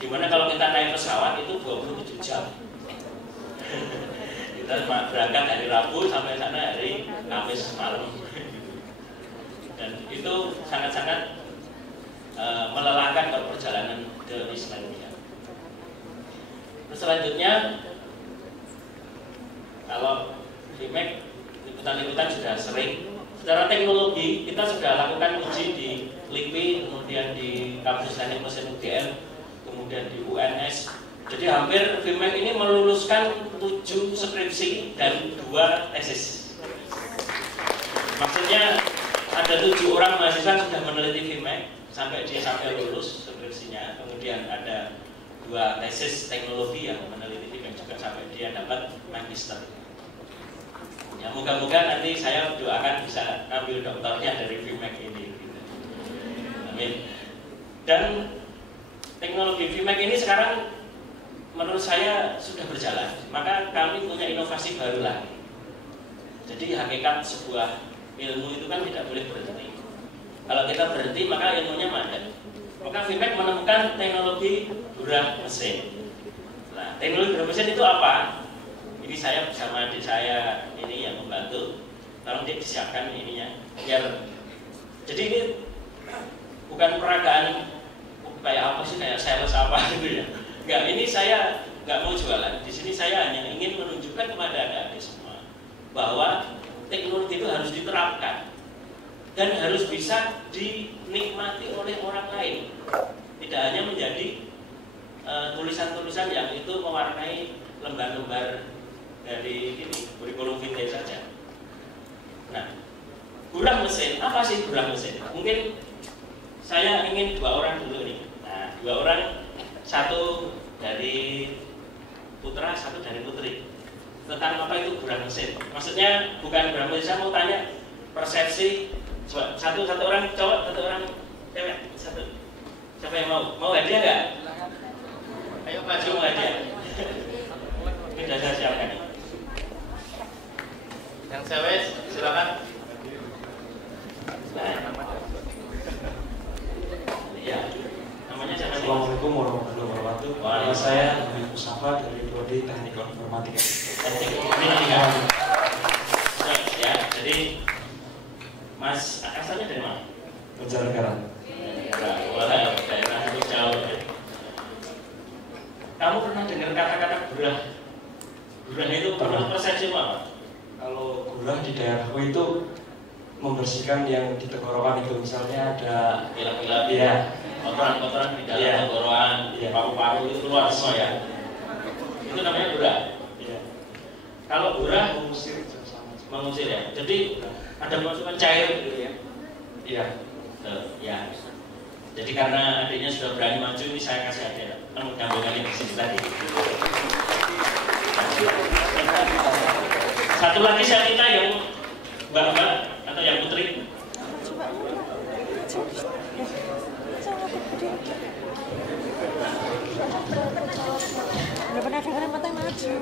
dimana kalau kita naik pesawat itu 27 jam. Kita berangkat hari Rabu sampai sana hari Kamis malam. Dan itu sangat-sangat melelahkan kalau perjalanan ke Islandia. Terus selanjutnya, kalau VMAX liputan-liputan sudah sering. Secara teknologi kita sudah lakukan uji di LIPI, kemudian di kampus teknik mesin UGM, kemudian di UNS. Jadi hampir VMAX ini meluluskan 7 skripsi dan 2 tesis. Maksudnya ada 7 orang mahasiswa sudah meneliti VMAX sampai lulus skripsinya. Kemudian ada 2 tesis teknologi yang meneliti VMAX juga sampai dia dapat magister. Ya, moga-moga nanti saya doakan bisa ambil doktornya dari VMAX ini. Amin. Dan teknologi VMAX ini sekarang menurut saya sudah berjalan. Maka kami punya inovasi baru lagi. Jadi hakikat sebuah ilmu itu kan tidak boleh berhenti. Kalau kita berhenti maka ilmunya mandek. Maka VMAX menemukan teknologi burah mesin. Nah, teknologi burah mesin itu apa? Ini saya bersama adik saya ini yang membantu. Tolong dia disiapkan ininya. Jadi ini bukan peragaan kayak apa sih, kayak sales apa gitu ya. Enggak, ini saya nggak mau jualan. Di sini saya hanya ingin menunjukkan kepada adik-adik semua bahwa teknologi itu harus diterapkan dan harus bisa dinikmati oleh orang lain. Tidak hanya menjadi tulisan-tulisan yang itu mewarnai lembar-lembar dari ini kurikulum vintage saja. Nah, burah mesin, apa sih burah mesin? Mungkin saya ingin 2 orang dulu nih. Nah, 2 orang, satu dari putra, satu dari putri. Tentang apa itu burah mesin? Maksudnya bukan burah mesin, saya mau tanya persepsi. Satu orang cowok, satu orang cewek, satu. Siapa yang mau hadiah nggak? Ayo maju mau hadiah. Ini sudah saya siapkan. Yang cewek silakan. Iya. Namanya siapa? Assalamualaikum warahmatullahi wabarakatuh. Nama saya Nabi Mustafa dari Prodi Teknik Informatika. Teknik Informatika. Ya, jadi Mas asalnya dari mana? Banjarnegara. Wah, daerah itu jauh ya. Kamu pernah dengar kata-kata burah? Burah itu pernah persepsi apa? Kalau burah di daerahku itu membersihkan yang di tenggorokan itu, misalnya ada Pilak-pilak, ya, kotoran-kotoran di dalam ya, tenggorokan, ya, paru-paru itu keluar semua ya. Itu namanya burah. Ya. Kalau burah mengusir ya. Jadi ada masukan cair gitu ya. Iya. Ya. Jadi karena adiknya sudah berani maju, ini saya kasih hadiah. Kamu gabungannya di sini tadi. Satu lagi saya minta yang mbak-mbak atau yang putri. Udah pernah dengar matanya maju.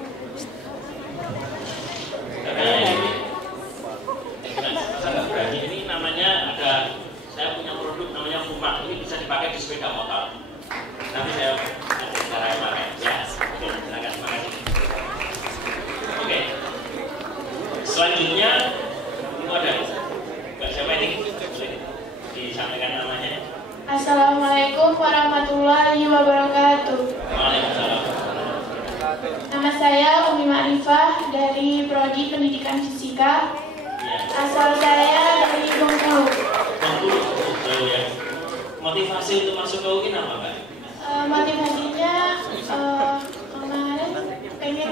Masa nggak berani? Ini namanya ada, saya punya produk namanya Fuma. Ini bisa dipakai di sepeda motor. Nanti saya ada cara yang pakai. Ya, silakan, makasih. Oke. Selanjutnya itu ada Mbak siapa ini? Disampaikan namanya. Assalamualaikum warahmatullahi wabarakatuh. Waalaikumsalam. Nama saya Umi Ma'rifah dari Prodi Pendidikan Fisika. Asal saya dari Bengkulu. Bengkulu, ya. Motivasi untuk masuk ke UIN apa, Mbak? Motivasinya kemarin pengen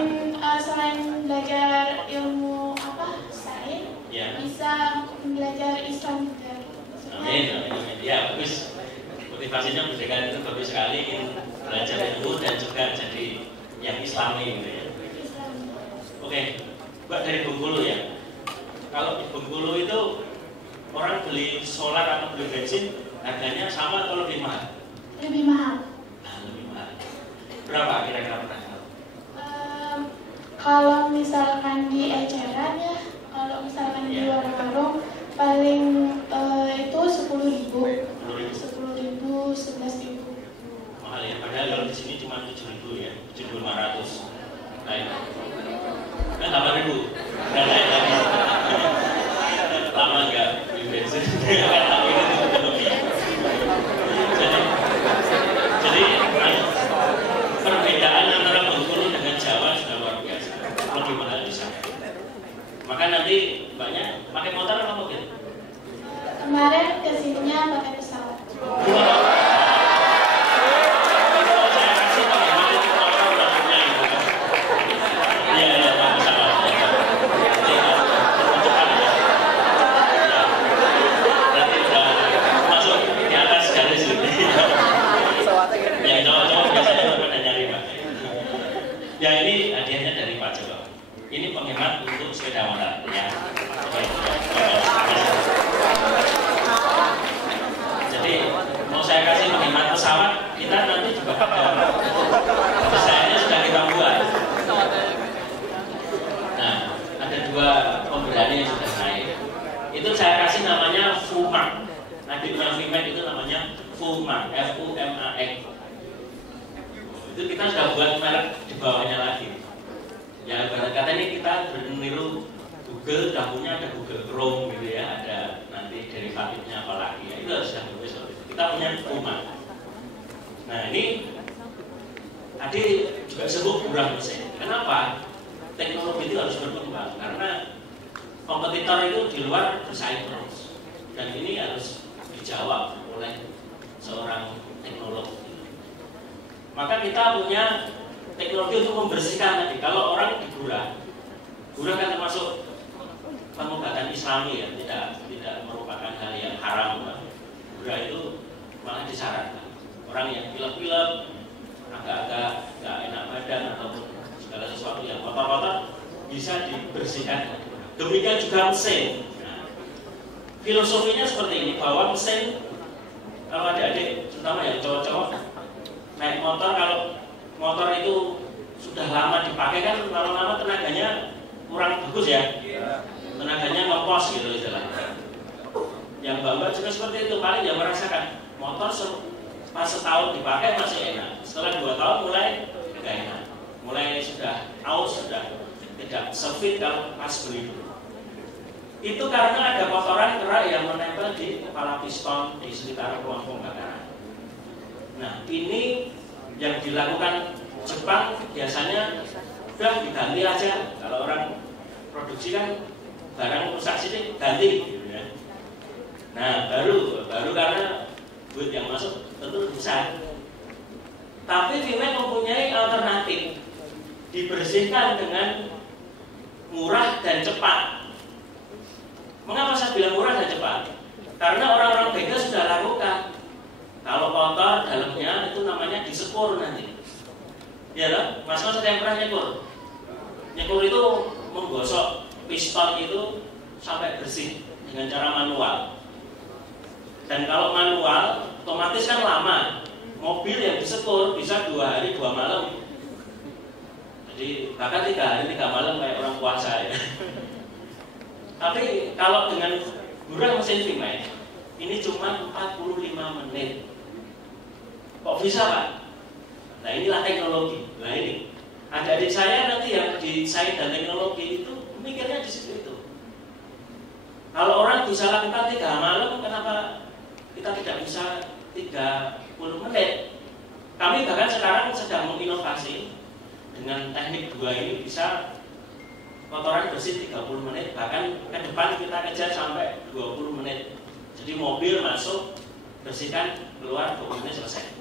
selain belajar ilmu sains, Ya. bisa belajar Islam juga. Amin, amin. Ya, bagus. Motivasinya pendidikan itu bagus sekali, ingin belajar ilmu dan juga jadi yang Islami gitu ya. Oke, Mbak dari Bengkulu ya. Kalau di Bengkulu itu orang beli solar atau beli bensin harganya sama atau lebih mahal? Lebih mahal. Nah, lebih mahal. Berapa kira-kira pernah tahu? kalau misalkan di eceran ya, kalau misalkan di warung-warung paling itu 10.000, 11.000. Mahal ya, padahal kalau di sini cuma 7.000 ya, 7.500. Naik. Nah, 8.000. Nah, naik lagi. Lama enggak beli bensin. Jadi perbedaan antara Bengkulu dengan Jawa sudah luar biasa. Lebih mahal di sana. Maka nanti banyak pakai motor atau mobil? Kemarin kesininya pakai pesawat. Ya ini hadiahnya dari Pak Jawa. Ini penghemat untuk sepeda motor ya. Jadi mau saya kasih penghemat pesawat, kita nanti juga ada desainnya sudah kita buat. Nah, ada 2 pemberian yang sudah naik. Itu saya kasih namanya FUMAX. Nadiknya FUMAX itu namanya FUMAX, FUMAX. Itu kita sudah buat merek di bawahnya lagi. Ya kata ini kita meniru Google, dahulunya ada Google Chrome gitu ya, ada nanti derivatifnya apa lagi ya, itu harus sudah berbeda. Kita punya FUMAX. Nah ini tadi juga disebut murah mesin. Kenapa? Teknologi itu harus berkembang karena kompetitor itu di luar bersaing terus, dan ini harus dijawab oleh seorang teknolog. Maka kita punya teknologi untuk membersihkan tadi. Kalau orang di Gurah kan termasuk pengobatan Islami ya, tidak merupakan hal yang haram. Gurah itu malah disarankan. Orang yang pilek-pilek, agak-agak nggak enak badan ataupun segala sesuatu yang kotor-kotor bisa dibersihkan. Demikian juga mesin. Nah, filosofinya seperti ini, bahwa mesin kalau adik-adik, terutama yang cowok-cowok naik motor, kalau motor itu sudah lama dipakai kan lama-lama tenaganya kurang bagus ya, tenaganya ngepos gitu istilahnya. Yang Mbak juga seperti itu, paling dia merasakan motor pas setahun dipakai masih enak, setelah 2 tahun mulai tidak enak, mulai sudah aus, sudah tidak sefit kalau pas beli dulu. Itu karena ada kotoran kerak yang menempel di kepala piston di sekitar ruang pembakaran. Nah ini yang dilakukan Jepang biasanya udah diganti aja. Kalau orang produksi kan barang rusak sini ganti gitu ya. Nah baru karena duit yang masuk tentu besar. Tapi FUMAX mempunyai alternatif, dibersihkan dengan murah dan cepat. Mengapa saya bilang murah dan cepat? Karena orang-orang bengkel sudah lakukan. Kalau kotor dalamnya itu namanya disekur nanti. Ya loh, mas-mas ada yang pernah nyekur? Nyekur itu menggosok piston itu sampai bersih dengan cara manual. Dan kalau manual, otomatis kan lama. Mobil yang disekur bisa 2 hari 2 malam. Jadi bahkan 3 hari 3 malam kayak orang puasa ya. Tapi kalau dengan gurah mesin FUMAX ini cuma 45 menit. Kok bisa Pak? Nah inilah teknologi. Nah ini adik-adik saya nanti yang di sains dan teknologi itu mikirnya di situ itu. Kalau orang bisa lakukan 3 malam, kenapa kita tidak bisa 30 menit? Kami bahkan sekarang sedang menginovasi dengan teknik 2 ini bisa kotoran bersih 30 menit, bahkan ke depan kita kejar sampai 20 menit. Jadi mobil masuk, bersihkan, keluar 20 menit selesai.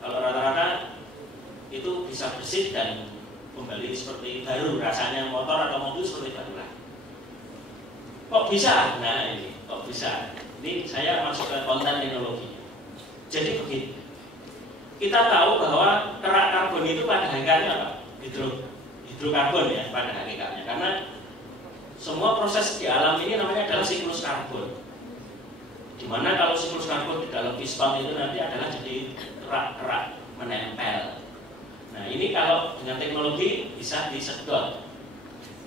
Kalau rata-rata itu bisa bersih dan kembali seperti baru, rasanya motor atau mobil seperti baru lah. Kok bisa? Nah ini, kok bisa? Ini saya masuk ke konten teknologi. Jadi begini, kita tahu bahwa kerak karbon itu pada hakikatnya apa? Hidrokarbon ya pada hakikatnya, karena semua proses di alam ini namanya adalah siklus karbon. Dimana kalau siklus karbon di dalam piston itu nanti adalah jadi kerak-kerak menempel. Nah Nah ini kalau dengan teknologi bisa disedot,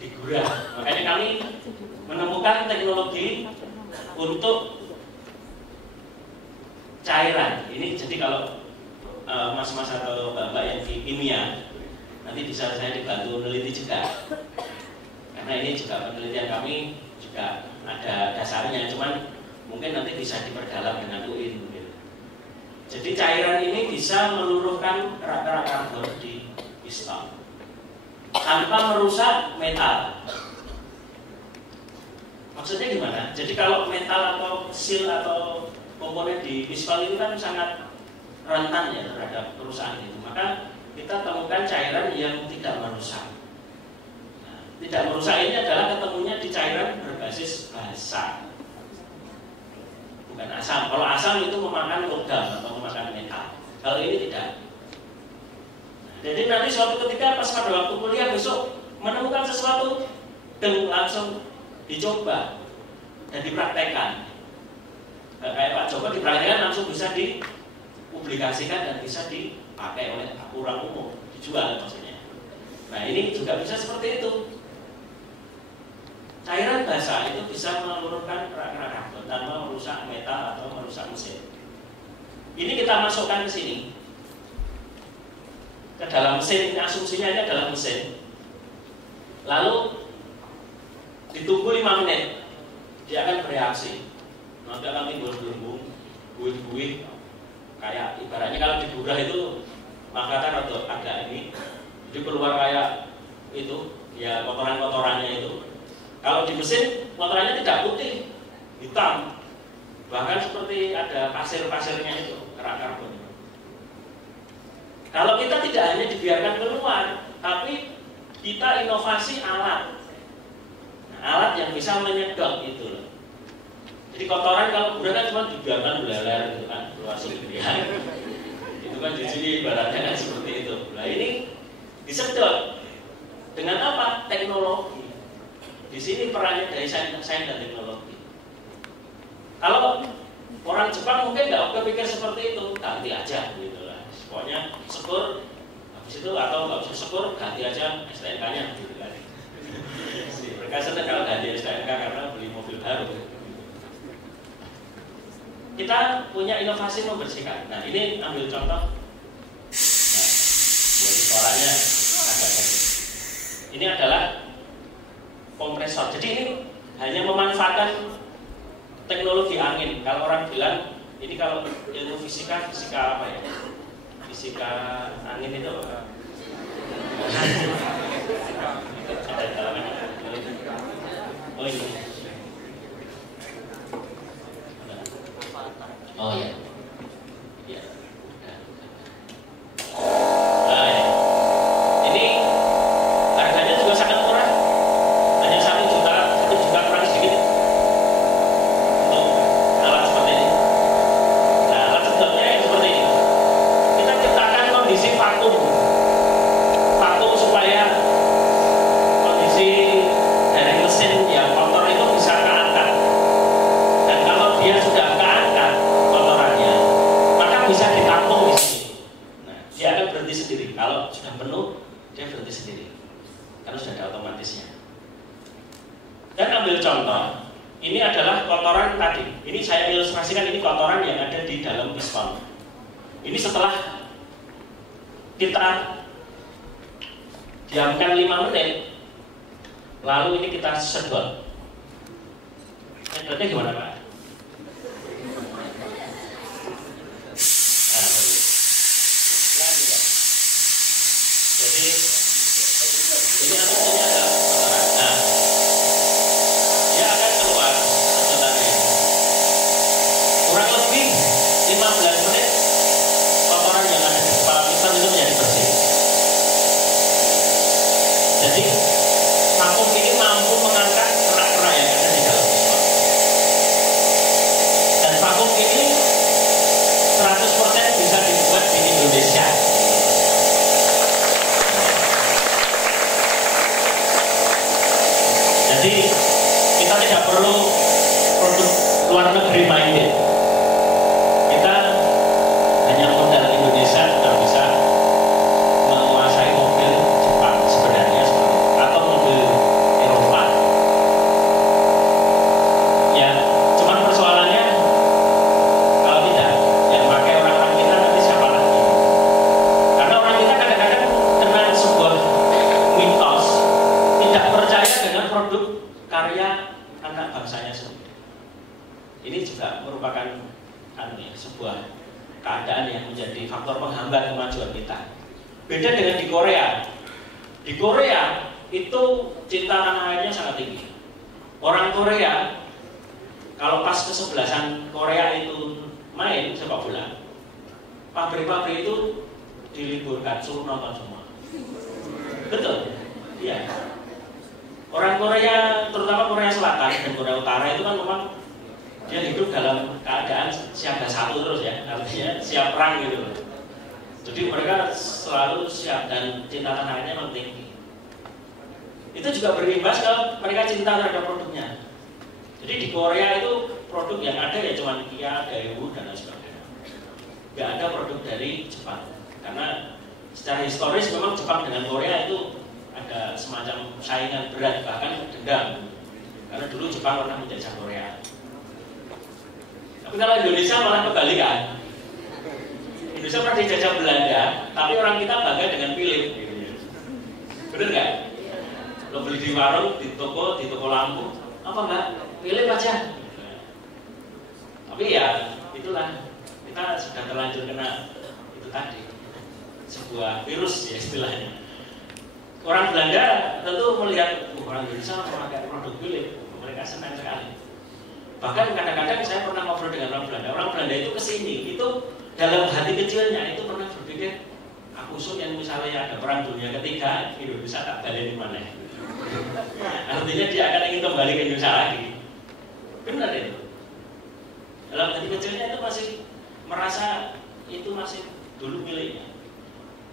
digurah. Makanya kami menemukan teknologi untuk cairan. Ini jadi kalau mas-mas atau mbak-mbak yang di kimia, nanti bisa saya dibantu meneliti juga. Karena ini juga penelitian kami juga ada dasarnya, cuman mungkin nanti bisa diperdalam dengan UIN. Jadi cairan ini bisa meluruhkan kerak-kerak karbon di piston tanpa merusak metal. Maksudnya gimana? Jadi kalau metal atau seal atau komponen di piston itu kan sangat rentan ya terhadap kerusakan itu. Maka kita temukan cairan yang tidak merusak. Tidak merusak ini adalah ketemunya di cairan berbasis basa, bukan asam. Kalau asam itu memakan logam atau memakan metal. Kalau ini tidak. Jadi nanti suatu ketika pas pada waktu kuliah besok menemukan sesuatu dan langsung dicoba dan dipraktekkan. Kayak Pak Joko dipraktekkan langsung bisa dipublikasikan dan bisa dipakai oleh orang umum, dijual maksudnya. Nah ini juga bisa seperti itu. Cairan basa itu bisa meluruhkan kerak-kerak karbon tanpa merusak metal atau merusak mesin. Ini kita masukkan ke sini, ke dalam mesin. Ini asumsinya ini adalah mesin. Lalu ditunggu 5 menit, dia akan bereaksi. Nanti akan timbul gelembung, buih-buih. Kayak ibaratnya kalau digurah itu maka kan agak ini, jadi keluar kayak itu, ya kotoran-kotorannya itu. Kalau di mesin, kotorannya tidak putih, hitam. Bahkan seperti ada pasir-pasirnya itu, kerak karbon. Kalau kita tidak hanya dibiarkan keluar, tapi kita inovasi alat. Nah, alat yang bisa menyedot itu loh. Jadi kotoran kalau gurah kan cuma dibiarkan belalar gitu kan, keluar sendirian. Itu kan di sini ibaratnya kan seperti itu. Nah ini disedot dengan apa? Teknologi. Di sini perannya dari sains dan teknologi. Kalau orang Jepang mungkin nggak berpikir seperti itu, ganti aja gitu lah. Pokoknya syukur, habis itu atau nggak usah syukur, ganti aja STNK-nya gitu kan. Mereka senang kalau ganti STNK karena beli mobil baru. Kita punya inovasi membersihkan. Nah ini ambil contoh. Nah, buat suaranya agak kecil. Ini adalah kompresor. Jadi ini hanya memanfaatkan teknologi angin. Kalau orang bilang ini kalau ilmu fisika apa ya? Fisika angin itu apa? Ada dalamnya. Oh ini. Oh ya. Ya. Nah, ini harganya juga sangat murah. Hanya 1 juta kurang sedikit untuk alat seperti ini. Nah, alat sedotnya yang seperti ini. Kita ciptakan kondisi vakum supaya kondisi dari mesin yang kotor itu bisa keangkat. Dan kalau dia sudah keangkat kotorannya, maka bisa ditampung di sini. Nah, dia akan berhenti sendiri. Kalau sudah penuh, dia berhenti sendiri. Karena sudah ada otomatisnya. Dan ambil contoh, ini adalah kotoran tadi. Ini saya ilustrasikan, ini kotoran yang ada di dalam piston. Ini setelah kita diamkan 5 menit, lalu ini kita sedot. Sedotnya gimana Pak? Jadi ini asumsinya adalah kotoran. Nah, dia akan keluar sedotannya. Kurang lebih 15 menit kotoran yang ada di kepala piston itu menjadi bersih. Jadi vakum ini mampu mengangkat kerak-kerak yang ada di dalam piston. Dan vakum ini 100% bisa dibuat di Indonesia. Jadi kita tidak perlu produk luar negeri minded. Kita hanya modal Indonesia sudah bisa menguasai faktor penghambat kemajuan kita. Beda dengan di Korea. Di Korea itu cinta tanah airnya sangat tinggi. Orang Korea kalau pas kesebelasan Korea itu main sepak bola, pabrik-pabrik itu diliburkan, suruh nonton semua. Betul, iya. Orang Korea, terutama Korea Selatan dan Korea Utara itu kan memang dia hidup dalam keadaan siaga satu terus ya, artinya siap perang gitu. Jadi mereka selalu siap dan cinta tanah airnya memang tinggi. Itu juga berimbas kalau mereka cinta terhadap produknya. Jadi di Korea itu produk yang ada ya cuma Kia, Daewoo dan lain sebagainya. Nggak ada produk dari Jepang. Karena secara historis memang Jepang dengan Korea itu ada semacam saingan berat, bahkan dendam. Karena dulu Jepang pernah menjajah Korea. Tapi kalau Indonesia malah kebalikan. Indonesia pernah dijajah Belanda, tapi orang kita bangga dengan Philips. Bener nggak? Lo beli di warung, di toko lampu, apa enggak? Philips aja. Tapi ya itulah, kita sudah terlanjur kena itu tadi, sebuah virus ya istilahnya. Orang Belanda tentu melihat orang Indonesia memakai produk Philips, mereka senang sekali. Bahkan kadang-kadang saya pernah ngobrol dengan orang Belanda. Orang Belanda itu kesini, itu dalam hati kecilnya itu pernah berpikir, aku yang misalnya ada perang dunia ketiga, Indonesia tak balik di mana. Artinya dia akan ingin kembali ke Indonesia lagi. Benar itu. Dalam hati kecilnya itu masih merasa itu masih dulu miliknya.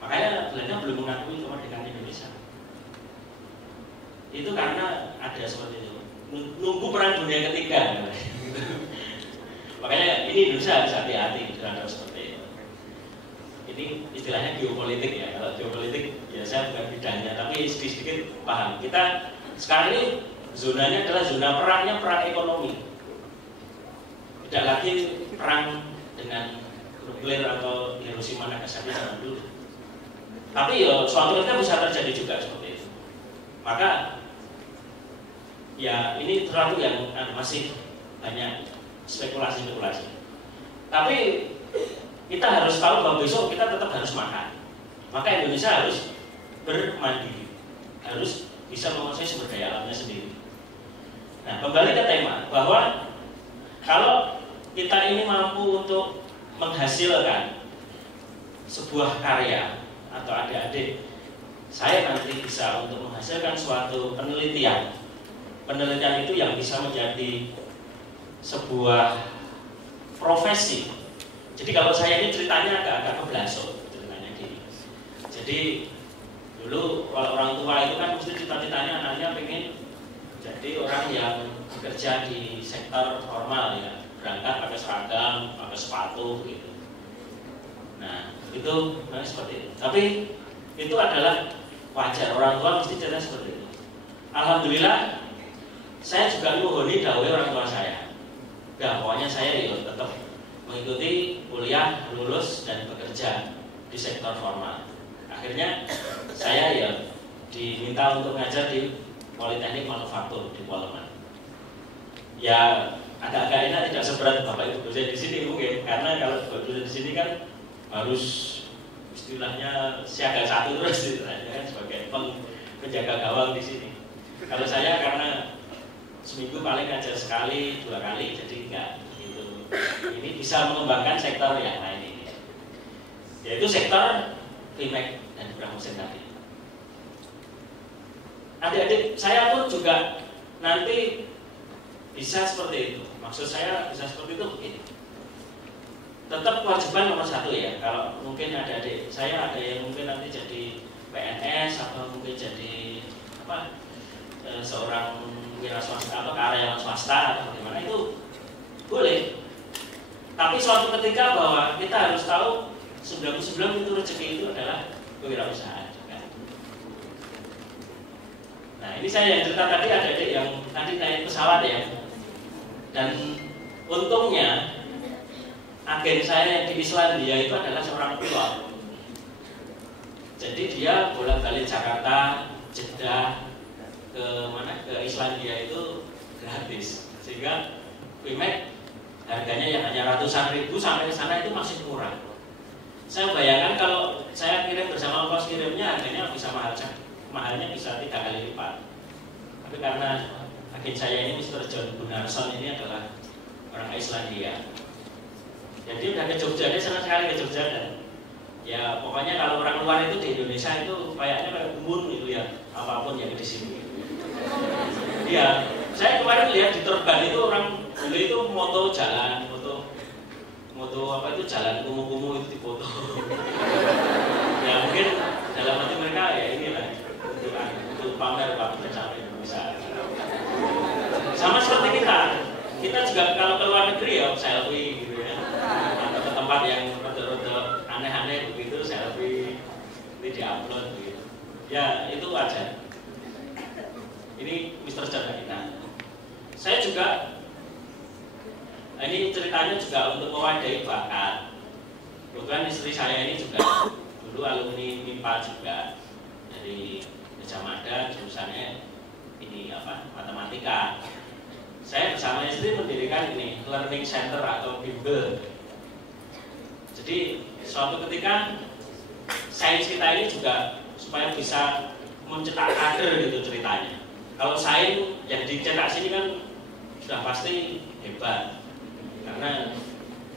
Makanya Belanda belum mengakui kemerdekaan Indonesia. Itu karena ada seperti itu. Nunggu perang dunia ketiga. Makanya ini Indonesia harus hati-hati terhadap seperti itu. Ini istilahnya geopolitik ya. Kalau geopolitik ya saya bukan bidangnya, tapi sedikit-sedikit paham. Kita sekarang ini zonanya adalah zona perangnya perang ekonomi. Tidak lagi perang dengan nuklir atau Hiroshima Nagasaki zaman dulu. Tapi ya suatu ketika bisa terjadi juga seperti itu. Maka ya ini terlalu yang masih banyak spekulasi-spekulasi. Tapi kita harus tahu bahwa besok kita tetap harus makan. Maka Indonesia harus bermandiri, harus bisa menguasai sumber daya alamnya sendiri. Nah, kembali ke tema bahwa kalau kita ini mampu untuk menghasilkan sebuah karya atau adik-adik saya nanti bisa untuk menghasilkan suatu penelitian itu yang bisa menjadi sebuah profesi. Jadi kalau saya ini ceritanya agak keblasok ceritanya gini. Jadi dulu kalau orang tua itu kan mesti cita-citanya anaknya pengen jadi orang yang bekerja di sektor formal ya, berangkat pakai seragam, pakai sepatu gitu. Nah itu seperti itu. Tapi itu adalah wajar, orang tua mesti cerita seperti itu. Alhamdulillah saya juga nuhuni dawuh orang tua saya. Ya pokoknya saya ya tetap mengikuti kuliah, lulus dan bekerja di sektor formal. Akhirnya saya ya diminta untuk ngajar di Politeknik Manufaktur di Kuala. Ya agak-agak enak tidak seberat Bapak Ibu dosen di sini mungkin, karena kalau dosen di sini kan harus istilahnya siaga satu terus istilahnya kan sebagai penjaga gawang di sini. Kalau saya karena seminggu paling ngajar sekali, 2 kali, jadi enggak gitu. Ini bisa mengembangkan sektor yang lain ini, yaitu sektor Primek dan Pramusim tadi. Adik-adik saya pun juga nanti bisa seperti itu. Maksud saya bisa seperti itu begini. Tetap kewajiban nomor 1 ya. Kalau mungkin adik-adik saya ada yang mungkin nanti jadi PNS atau mungkin jadi seorang wira swasta atau karyawan swasta atau bagaimana, itu boleh. Tapi suatu ketika bahwa kita harus tahu 99 itu rezeki itu adalah kewirausahaan juga. Nah ini saya yang cerita tadi adik-adik yang tadi naik pesawat ya. Dan untungnya agen saya yang di Islandia itu adalah seorang pilot. Jadi dia bolak-balik Jakarta, Jeddah, ke Islandia itu gratis, sehingga Primek harganya yang hanya ratusan ribu sampai ke sana itu masih murah. Saya bayangkan kalau saya kirim bersama ongkos kirimnya harganya bisa mahalnya bisa 3 kali lipat. Tapi karena agen saya ini Mr. John Gunnarsson ini adalah orang Islandia. Jadi udah ke Jogja, dia senang sekali ke Jogja dan ya pokoknya kalau orang luar itu di Indonesia itu kayaknya kayak gumun gitu ya, apapun yang di sini. Iya, saya kemarin lihat di Turban itu orang bule itu moto jalan, moto apa itu jalan kumuh-kumuh itu dipoto. Ya mungkin dalam hati mereka ya inilah untuk pamer waktu sampai Indonesia. Sama seperti kita juga kalau ke luar negeri ya selfie gitu ya, atau ke tempat yang rada-rada aneh-aneh begitu selfie, ini diupload gitu. Ya itu wajar. Ini Mr. Jaga kita. Saya juga, ini ceritanya juga untuk mewadahi bakat. Kebetulan istri saya ini juga dulu alumni MIPA juga dari Gajah Mada, jurusannya ini apa matematika. Saya bersama istri mendirikan ini Learning Center atau bimbel. Jadi suatu ketika sains kita ini juga supaya bisa mencetak kader gitu ceritanya. Kalau sains yang dicetak sini kan sudah pasti hebat, karena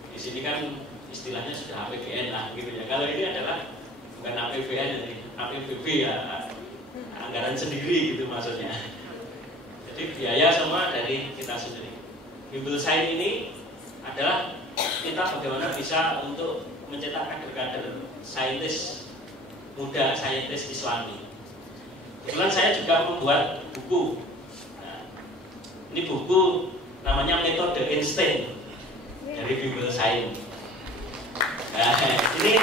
di sini kan istilahnya sudah APBN lah gitu ya. Kalau ini adalah bukan APBN, ini APBB ya, anggaran sendiri gitu maksudnya. Jadi biaya semua dari kita sendiri. Bimbel Sains ini adalah kita bagaimana bisa untuk mencetak kader-kader saintis muda, saintis Islami. Kebetulan saya juga membuat buku. Nah, ini buku namanya Metode Einstein dari Bimbel Sains. Nah, ini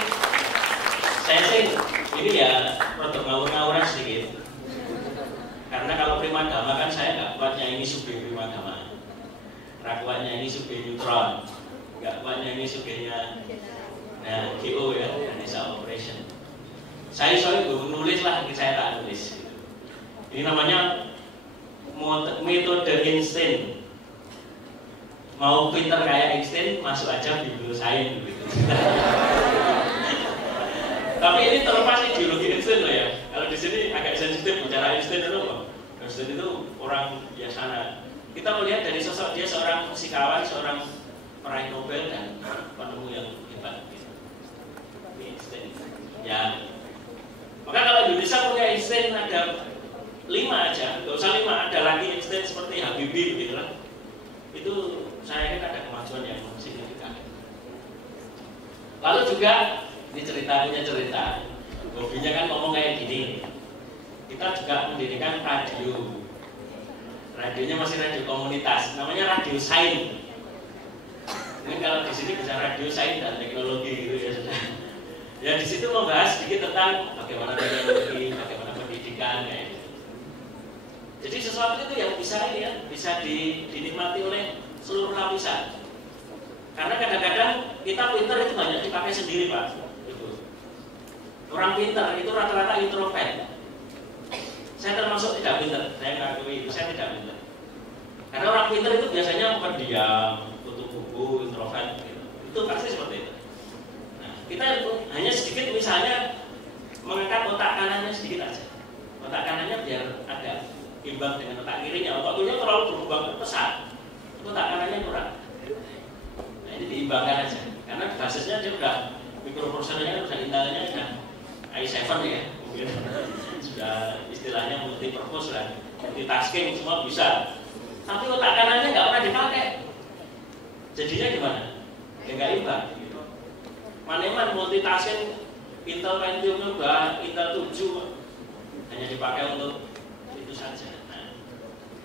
saya sih ini ya produk ngawur-ngawuran sedikit. Karena kalau primadama kan saya nggak kuatnya ini sube primadama, nggak kuatnya ini sube neutron, nggak kuatnya ini subenya GO ya, Ganesha Operation. Saya soalnya nulis lah, saya tak nulis. Ini namanya metode Einstein. Mau pinter kayak Einstein, masuk aja Bimbel Sains gitu. Tapi ini terlepas ideologi Einstein loh ya. Kalau di sini agak sensitif bicara Einstein itu loh. Einstein itu orang biasa. Kita melihat dari sosok dia seorang fisikawan, seorang peraih Nobel dan penemu yang hebat. Einstein. Ya. Maka kalau Indonesia punya Einstein ada 5 aja, nggak usah 5, ada lagi Einstein seperti Habibie gitu lah. Itu saya kira ada kemajuan yang signifikan. Lalu juga ini punya cerita. Hobinya kan ngomong kayak gini. Kita juga mendirikan radio. Radionya masih radio komunitas, namanya Radio Sains. Mungkin kalau di sini bisa Radio Sains dan Teknologi gitu ya sudah. Ya di situ membahas sedikit tentang bagaimana teknologi, bagaimana pendidikan kayak gitu. Jadi sesuatu itu yang bisa ini ya, bisa dinikmati oleh seluruh lapisan. Karena kadang-kadang kita pinter itu banyak dipakai sendiri Pak. Orang pintar itu rata-rata introvert. Saya termasuk tidak pintar, saya mengakui itu, saya tidak pintar. Karena orang pintar itu biasanya pendiam, tutup buku, introvert gitu. Itu pasti seperti itu. Nah, kita hanya sedikit misalnya mengangkat otak kanannya sedikit aja. Otak kanannya biar agak imbang dengan otak kirinya. Otak kirinya terlalu berkembang pesat, otak kanannya kurang. Nah, ini diimbangkan aja. Karena basisnya dia udah mikroprosesornya udah intelnya udah i7 ya, mungkin sudah istilahnya multi purpose lah, multitasking semua bisa. Tapi otak kanannya nggak pernah dipakai. Jadinya gimana? Ya nggak imbang. Maneman multitasking Intel Pentium udah Intel 7 hanya dipakai untuk itu saja. Nah,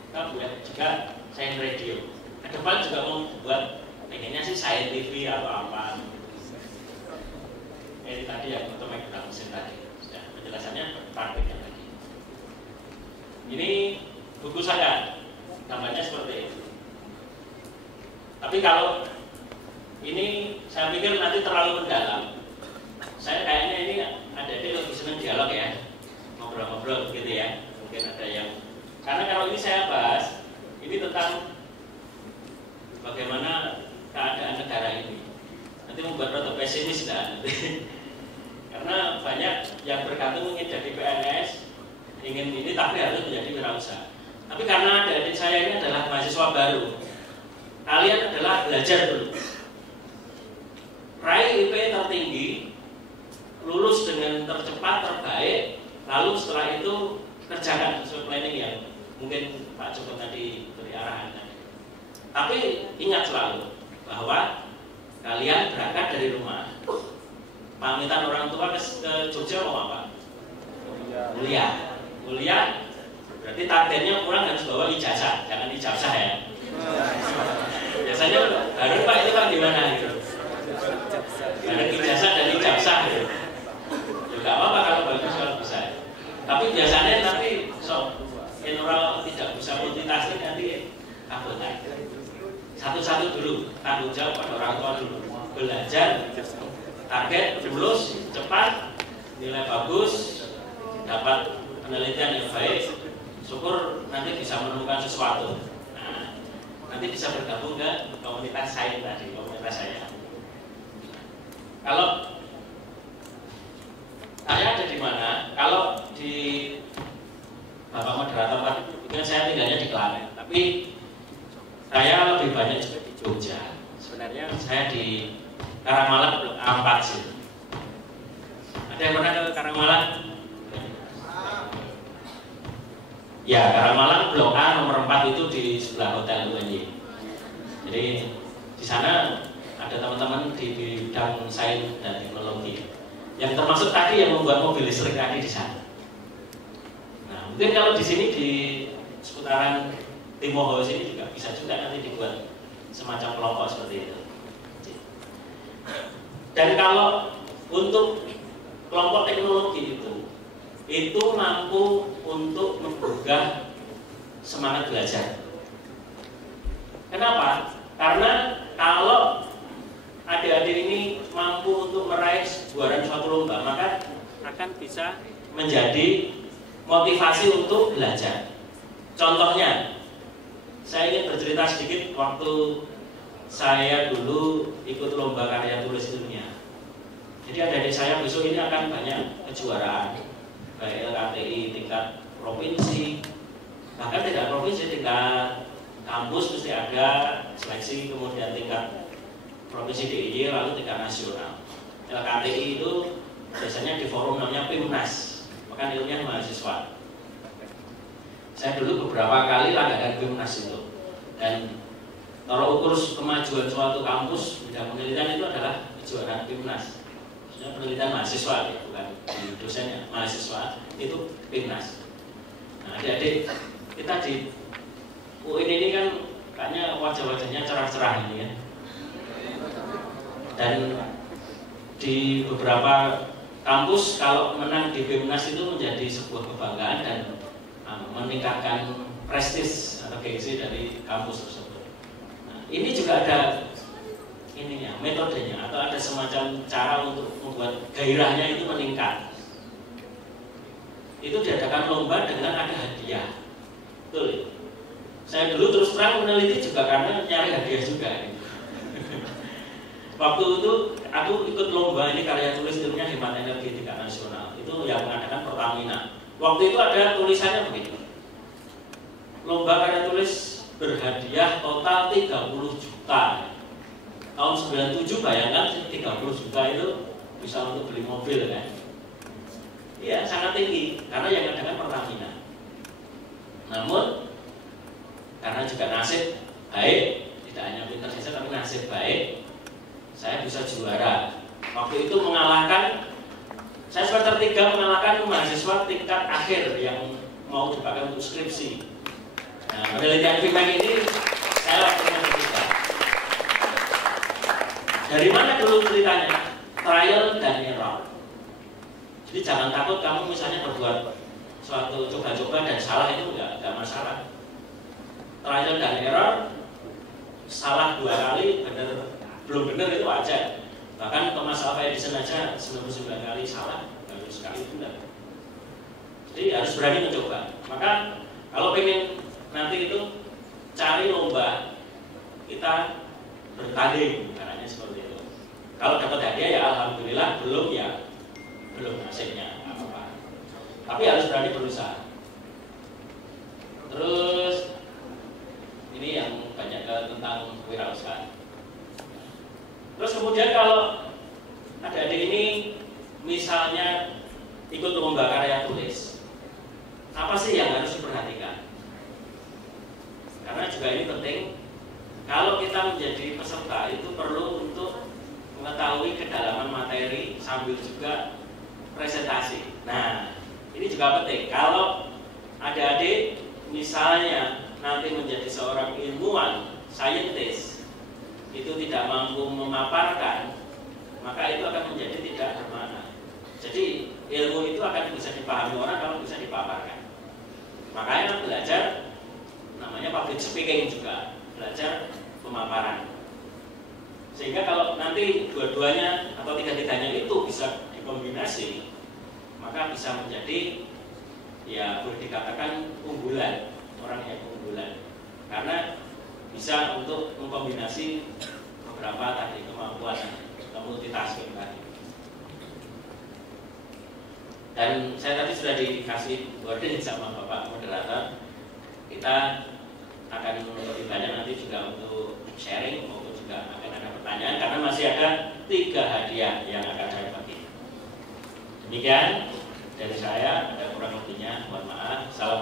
kita buat juga Sains Radio. Ke depan juga mau buat pengennya sih Sains TV atau apa. Ini tadi yang untuk menggunakan mesin tadi, sudah penjelasannya praktiknya tadi. Ini buku saya, gambarnya seperti itu. Tapi kalau ini saya pikir nanti terlalu mendalam. Saya kayaknya ini adik-adik lebih senang dialog ya, ngobrol-ngobrol gitu ya. Mungkin ada yang, karena kalau ini saya bahas, ini tentang bagaimana keadaan negara ini. Nanti membuat rada pesimis dan Karena banyak yang bergantung ingin jadi PNS, ingin ini tapi harus menjadi wirausaha. Tapi karena adik saya ini adalah mahasiswa baru, kalian adalah belajar dulu. Raih IP tertinggi, lulus dengan tercepat, terbaik, lalu setelah itu kerjakan sesuai planning yang mungkin Pak Joko tadi beri arahan. Tapi ingat selalu bahwa kalian berangkat dari rumah, pamitan orang tua ke Jogja mau apa? Kuliah. Berarti targetnya pulang harus bawa ijazah, jangan ijazah ya. Biasanya baru Pak itu kan gimana gitu? Ada ijazah dan ijazah gitu. Juga apa kalau bagus kalau bisa. Tapi biasanya nanti orang tidak bisa multitasking nanti kabut aja. Satu-satu dulu, tanggung jawab pada orang tua dulu. Belajar, target lulus cepat, nilai bagus, dapat penelitian yang baik. Syukur nanti bisa menemukan sesuatu. Nah, nanti bisa bergabung ke komunitas saya tadi, komunitas saya. Kalau saya ada di mana? Kalau di Bapak Moderator Pak, kan saya tinggalnya di Klaten, tapi saya lebih banyak juga di Jogja. Sebenarnya saya di Karangmalang Blok A4 sih. Ada yang pernah ke Karangmalang? Ya, Karangmalang Blok A nomor 4 itu di sebelah Hotel UNY. Jadi di sana ada teman-teman di bidang sains dan teknologi. Yang termasuk tadi yang membuat mobil listrik tadi di sana. Nah, mungkin kalau di sini di seputaran Timoho sini juga bisa juga nanti dibuat semacam kelompok seperti itu. Dan kalau untuk kelompok teknologi itu mampu untuk menggugah semangat belajar. Kenapa? Karena kalau adik-adik ini mampu untuk meraih juara suatu lomba, maka akan bisa menjadi motivasi untuk belajar. Contohnya, saya ingin bercerita sedikit waktu saya dulu ikut lomba karya tulis ilmiah. Jadi adik-adik saya besok ini akan banyak kejuaraan, baik LKTI tingkat provinsi, bahkan tidak provinsi, tingkat kampus mesti ada seleksi, kemudian tingkat provinsi DIY, lalu tingkat nasional. LKTI itu biasanya di forum namanya PIMNAS, Pekan Ilmiah Mahasiswa. Saya dulu beberapa kali langganan PIMNAS itu, dan kalau ukur kemajuan suatu kampus bidang penelitian itu adalah kejuaraan PIMNAS. Maksudnya penelitian mahasiswa, ya, bukan di dosennya, mahasiswa itu PIMNAS. Nah, adik-adik kita di UIN ini kan kayaknya wajah-wajahnya cerah-cerah ini ya. Dan di beberapa kampus kalau menang di PIMNAS itu menjadi sebuah kebanggaan dan meningkatkan prestis atau gengsi dari kampus tersebut. Nah, ini juga ada ininya, metodenya atau ada semacam cara untuk membuat gairahnya itu meningkat. Itu diadakan lomba dengan ada hadiah. Betul. Saya dulu terus terang meneliti juga karena nyari hadiah juga. Waktu itu aku ikut lomba ini karya tulis ilmiah hemat energi tingkat nasional. Itu yang mengadakan Pertamina. Waktu itu ada tulisannya begitu. Lomba karya tulis berhadiah total 30 juta. Tahun 97 bayangkan 30 juta itu bisa untuk beli mobil kan. Iya, sangat tinggi karena yang mengadakan Pertamina. Namun karena juga nasib baik, tidak hanya pintar saja tapi nasib baik, saya bisa juara. Waktu itu mengalahkan, saya semester 3 mengalahkan mahasiswa tingkat akhir yang mau dipakai untuk skripsi. Nah, penelitian FIMEC ini saya lakukan ketiga. Dari mana dulu ceritanya? Trial dan error. Jadi jangan takut kamu misalnya berbuat suatu coba-coba dan salah itu enggak masalah. Trial dan error, salah 2 kali, belum benar itu wajar. Bahkan Thomas Alva Edison aja 99 kali salah, baru sekali benar. Jadi harus berani mencoba. Maka kalau pengen nanti itu cari lomba, kita bertanding, caranya seperti itu. Kalau dapat hadiah ya alhamdulillah, belum ya belum hasilnya apa-apa. Tapi harus berani berusaha. Terus ini yang banyak tentang kewirausahaan. Terus kemudian kalau adik-adik ini misalnya ikut lomba karya tulis, apa sih yang harus diperhatikan? Karena juga ini penting. Kalau kita menjadi peserta itu perlu untuk mengetahui kedalaman materi sambil juga presentasi. Nah, ini juga penting. Kalau adik-adik misalnya nanti menjadi seorang ilmuwan, saintis, itu tidak mampu memaparkan, maka itu akan menjadi tidak bermakna. Jadi ilmu itu akan bisa dipahami orang kalau bisa dipaparkan. Makanya belajar namanya public speaking juga, belajar pemaparan. Sehingga kalau nanti dua-duanya atau tiga-tiganya itu bisa dikombinasi, maka bisa menjadi ya boleh dikatakan unggulan, orang yang unggulan. Karena bisa untuk mengkombinasi beberapa tadi kemampuan multitasking tadi. Dan saya tadi sudah dikasih warning sama Bapak moderator, kita akan lebih banyak nanti juga untuk sharing maupun juga akan ada pertanyaan karena masih ada 3 hadiah yang akan saya bagi. Demikian dari saya, ada kurang lebihnya mohon maaf. Salam